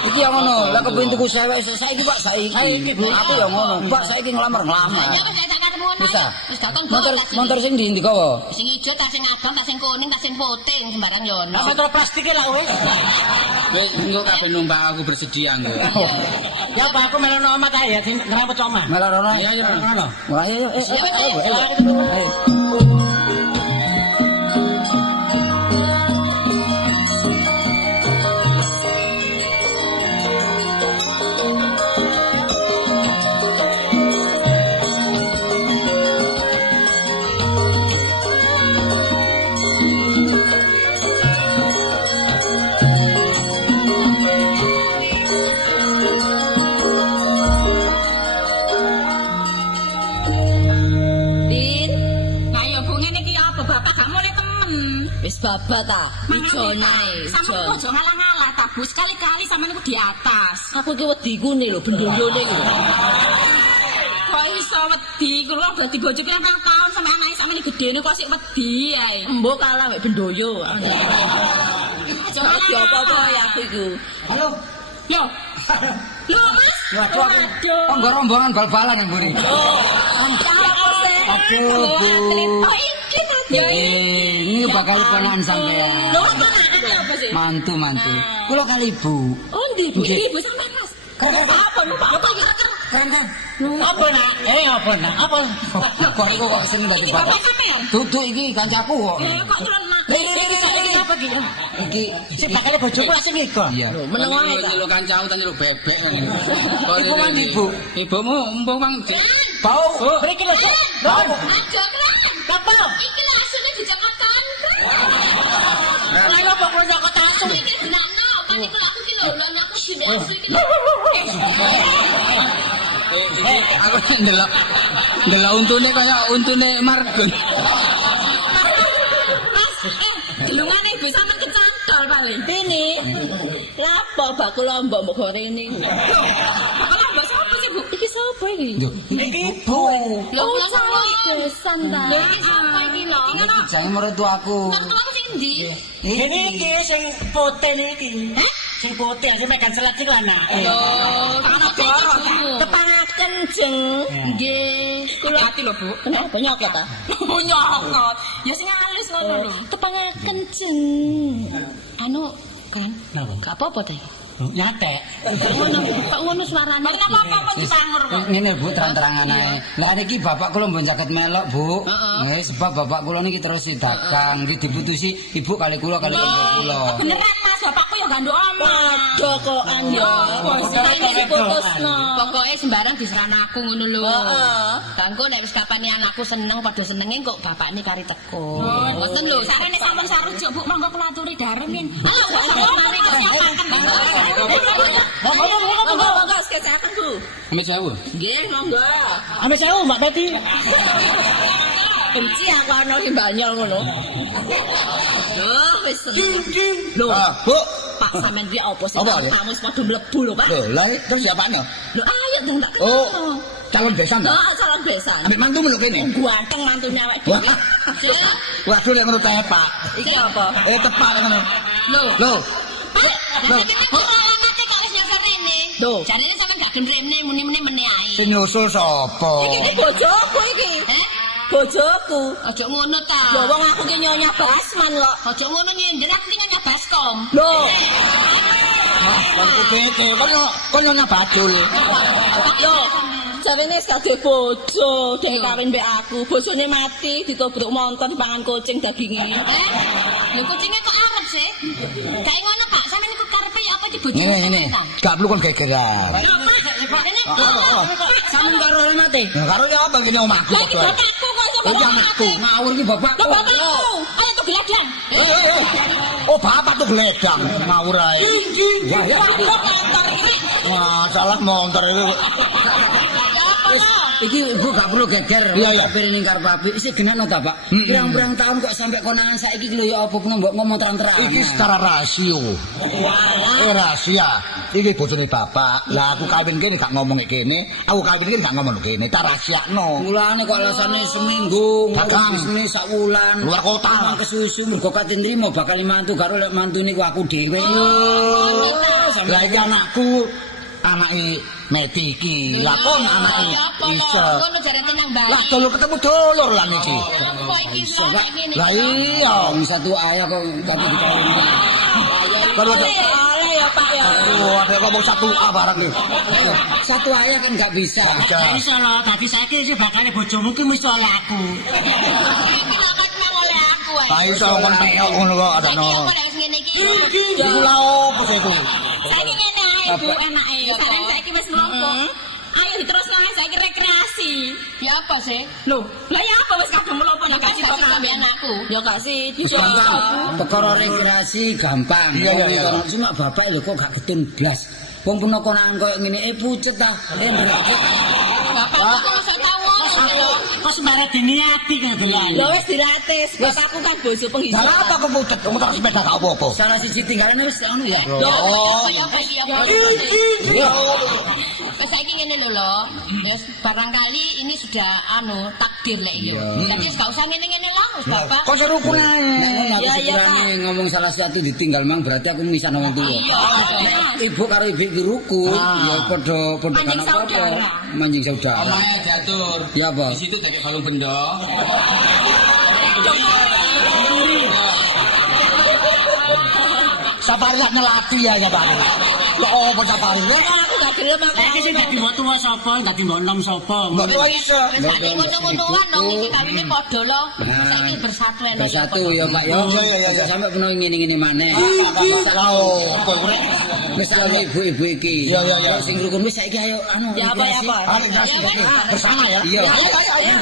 Iki yang ngono, lek kepengin tuku sewek saiki Pak saiki. Aku ya ngono. Pak saiki nglamar. Ya wis tak karep ngono. Bisa. Wis datang Motor sing ndi kowe? sing ijo tak sing abang tak sing kuning tak sing putih sembarang yo ono. Apa terus plastike lah wis. Wis engko kabeh numpak aku bersedia engko. Ya apa aku melono omah ta ya ngrapet omah. Melarana. Iya ya ngono. Wah, ayo. Ayo. Din, ayo bu ngene iki apa bapak gak mulai temen. Wis babat ta, ijo nae. Sampeyan ojo ngalah-ngalah ta, Bu. Sekali-kali sampeyan iku di atas. Aku iki wedi kune lho bendonyone iki. Kok iso wedi kulo dadi bojo ki 4 tahun sampe anake sampeyan gedene kok sik wedi ae. Mbok kalah mek bendoyo. Jangan apa-apa ya aku iku. Halo. Yo. Lho, Mas. Waduh. Oh, nggo rombongan bal-balan yang mburi. Aduh, Bu. Oh, iki tadi. Ini bakal ponakan sampean. Lho, apa apa sih? Mantu. Kulo kali Ibu. Oh, ndi Bu? Nggih. Ibu sampe Mas. Apa lu, Pak? Apa iki? Keren. Apa nak? Apa nak? Apa? Kok iku kok seneng dadi Iki bapak. bapak sampean. Duduk iki kancaku kok. Kok turun nak? Iki apa iki? Iki Si bakal bojoku asing iki. iya. Meneng wae ta. Nyeluk kancaku ta nyeluk bebek. Ibu mandi, Bu. Ibumu empung mang Bau. Mriki lho, Cuk. Bau. Aja keren. Apa? Iki lho asline dijak apa kok nyokot asu? Iki benakno, panik aku ki lho, aku sing asu iki. Aku ndelok untune kaya untune Margun. Delungane bisa men kecantol paling. Dene. Lapo bakul lombok mbok gorene. Bakul lombok sapa sih, Bu? Iki sapa iki? Iki Bu. Lho, sapa iki besan ta? Lho, iki sapa iki lho? Iki ngono. Jange mertuaku. Mertuaku sing ndi? Ini iki sing putih iki. Hah? Sing putih sing megang selat iki lho anak. Lho, tepangaken jeng. Nggih. Kula ati lho, Bu. Kenapa nyokot ta? Nyokot. Ya sing alus ngono lho. Tepangaken jeng. Anu kan, gak apa-apa ta iki. Nyatek. Kok ngono suarane. Kenapa apa disangur kok? Ngene Bu, terang-terangan ae. Lah niki bapak kula mbon jaket melok, Bu. Nggih, sebab bapak kula niki terus dagang, nggih diputusi ibu kali kula kali kula. Beneran Mas, bapakku ya ganduk omah. Padha kok anda. Diputusno. Pokoke sembarang diserana aku ngono lho. Heeh. Kanggo nek wis kapane anakku seneng padha senenge kok bapakne kari teko. Ngoten lho, sarene sampun sarujuk Bu, monggo kula aturi daremin. Halo, mari kok siapaken. Monggo sekecaken Bu. Amit sewu. Nggih, monggo. Ame sewu Mbak Tati. Benci aku ana ki banyol ngono. Lho, wis seneng. Lho, Bu. Pak sampean iki apa sih? Apa, Le? Kamu wis padha mlebu lho, Pak. Loh, lah terus siapanya? Lho, ayo dong tak kenal. Oh, calon besan ta? Oh, calon besan. Ambek mantu lho kene. Ganteng mantunya awake Wah. dhewe. Waduh lek ngono tepak. Iki apa? Tepak ngono. Lho, Loh, Pak, lha iki kok ngerti kok wis nyasar rene. Lho. Jarine sampean gak gelem rene muni-muni meneh ae. sing nyusul sapa? Iki bojoku iki. Heh? Bojoku. Aja ngono ta. Ya wong aku ki nyonya Basman kok. Aja ngono nyindir aku ki nyonya Baskom. Lho. Kon kete, kon nyonya badul. Yo, jarene wis gak bojo, dhek kawin mbek aku. Bojone mati ditobruk montor dipangan kucing daginge. Lho kucinge kok arep sih? Kae ngono Pak, sampeyan iku karepe ya apa di bojone? Ngene. Gak perlu kon gegeran. Lho, Pak, ini Sampeyan karo oleh mati. Nah, karo ya apa kene omahku Lha iki kok. bapakku kok iso Iki anakku. Ngawur iki bapakku. Lho bapakku. Ayo tuh geladang. Oh, bapak tuh geledang ngawur ae. Wah, ya. Montor iki. Wah, salah montor itu. Wis, iki ibu gak perlu geger. Iya, iya. Tapi ning karep papi isih genakno ta, Pak? Pirang-pirang tahun kok sampe konangan saiki iki lho ya apa pun mbok ngomong terang-terang. Iki secara rasio. Rahasia. Iki bojone bapak. Lah aku kawin kene gak ngomong kene, aku kawin kene gak ngomong kene, tak rahasiakno. Mulane kok alasane seminggu, Dagang. bisnis sak wulan. Luar kota. Nang kesusu mergo kate nrimo bakal mantu karo lek mantu niku aku dhewe. Lah iki anakku anake Meti iki. Lah kon anake iso. Ngono jare tenang bae. Lah dulu ketemu dulur lah niki. Kok iki sampe ngene. Lah iya. Wong satu ayah kok kamu dikawin. Kalau ada Oleh ya Pak ya. ada ngomong satu A barang iki. Satu ayah kan gak bisa. Gak iso lho, dadi saiki iki bakale bojomu ki mesti oleh aku. Kenapa oleh aku ae? Lah iso kon peok ngono kok ada no. Kok nek ngene iki. Iku lha opo sih itu? Saiki ngene ae Bu enake. Sareng saiki wis mlompok. Ayo diterusno ae saiki rekreasi. Ya apa sih? Loh, lah ya apa wis kadung mlompok ya kasih kok sampe anakku. Ya gak sih. Gampang. Perkara rekreasi gampang. Iya, iya, iya. Wong cuma bapak lho kok gak getun blas. Wong pun konangan koyo ngene pucet ta. Bapakku kok iso tahu ngono. Kok sembarang diniati kan dolan. Lho wis diratis. Bapakku kan bojo penghisap. Lah apa kok pucet? Kamu tak sepeda gak apa-apa. Salah siji tinggalane wis ngono ya. Oh. Wes saiki ngene lho lho. Wis barangkali ini sudah takdir lek iki. Jadi gak usah ngene-ngene lah wis Bapak. Kok serukun ae. Aku Iya, iya, sekiranya ngomong salah satu ditinggal mang berarti aku misah wong tuwa. Ibu karo ibu iki rukun, ya padha Manjing kan saudara. Manjing saudara. Omahe diatur. Ya apa? Di situ tekek balung benda. Sapari lak nyelati ya sapari. Lah opo sapari? Aku gak gelem aku. Saiki sing dadi mbok tuwa sapa, dadi mbok enom sapa? Mbok tuwa iso. Wis sak ngono-ngonoan dong iki kawine padha lho. Saiki bersatu ene. Bersatu ya Pak ya. Aja sampe peno ngene-ngene maneh. Lah opo urip? Misalnya ibu-ibu iki. Iya, iya, iya. Sing rukun wis saiki ayo Ya apa ya apa. Bersama ya. Iya. Ayo ayo ayo.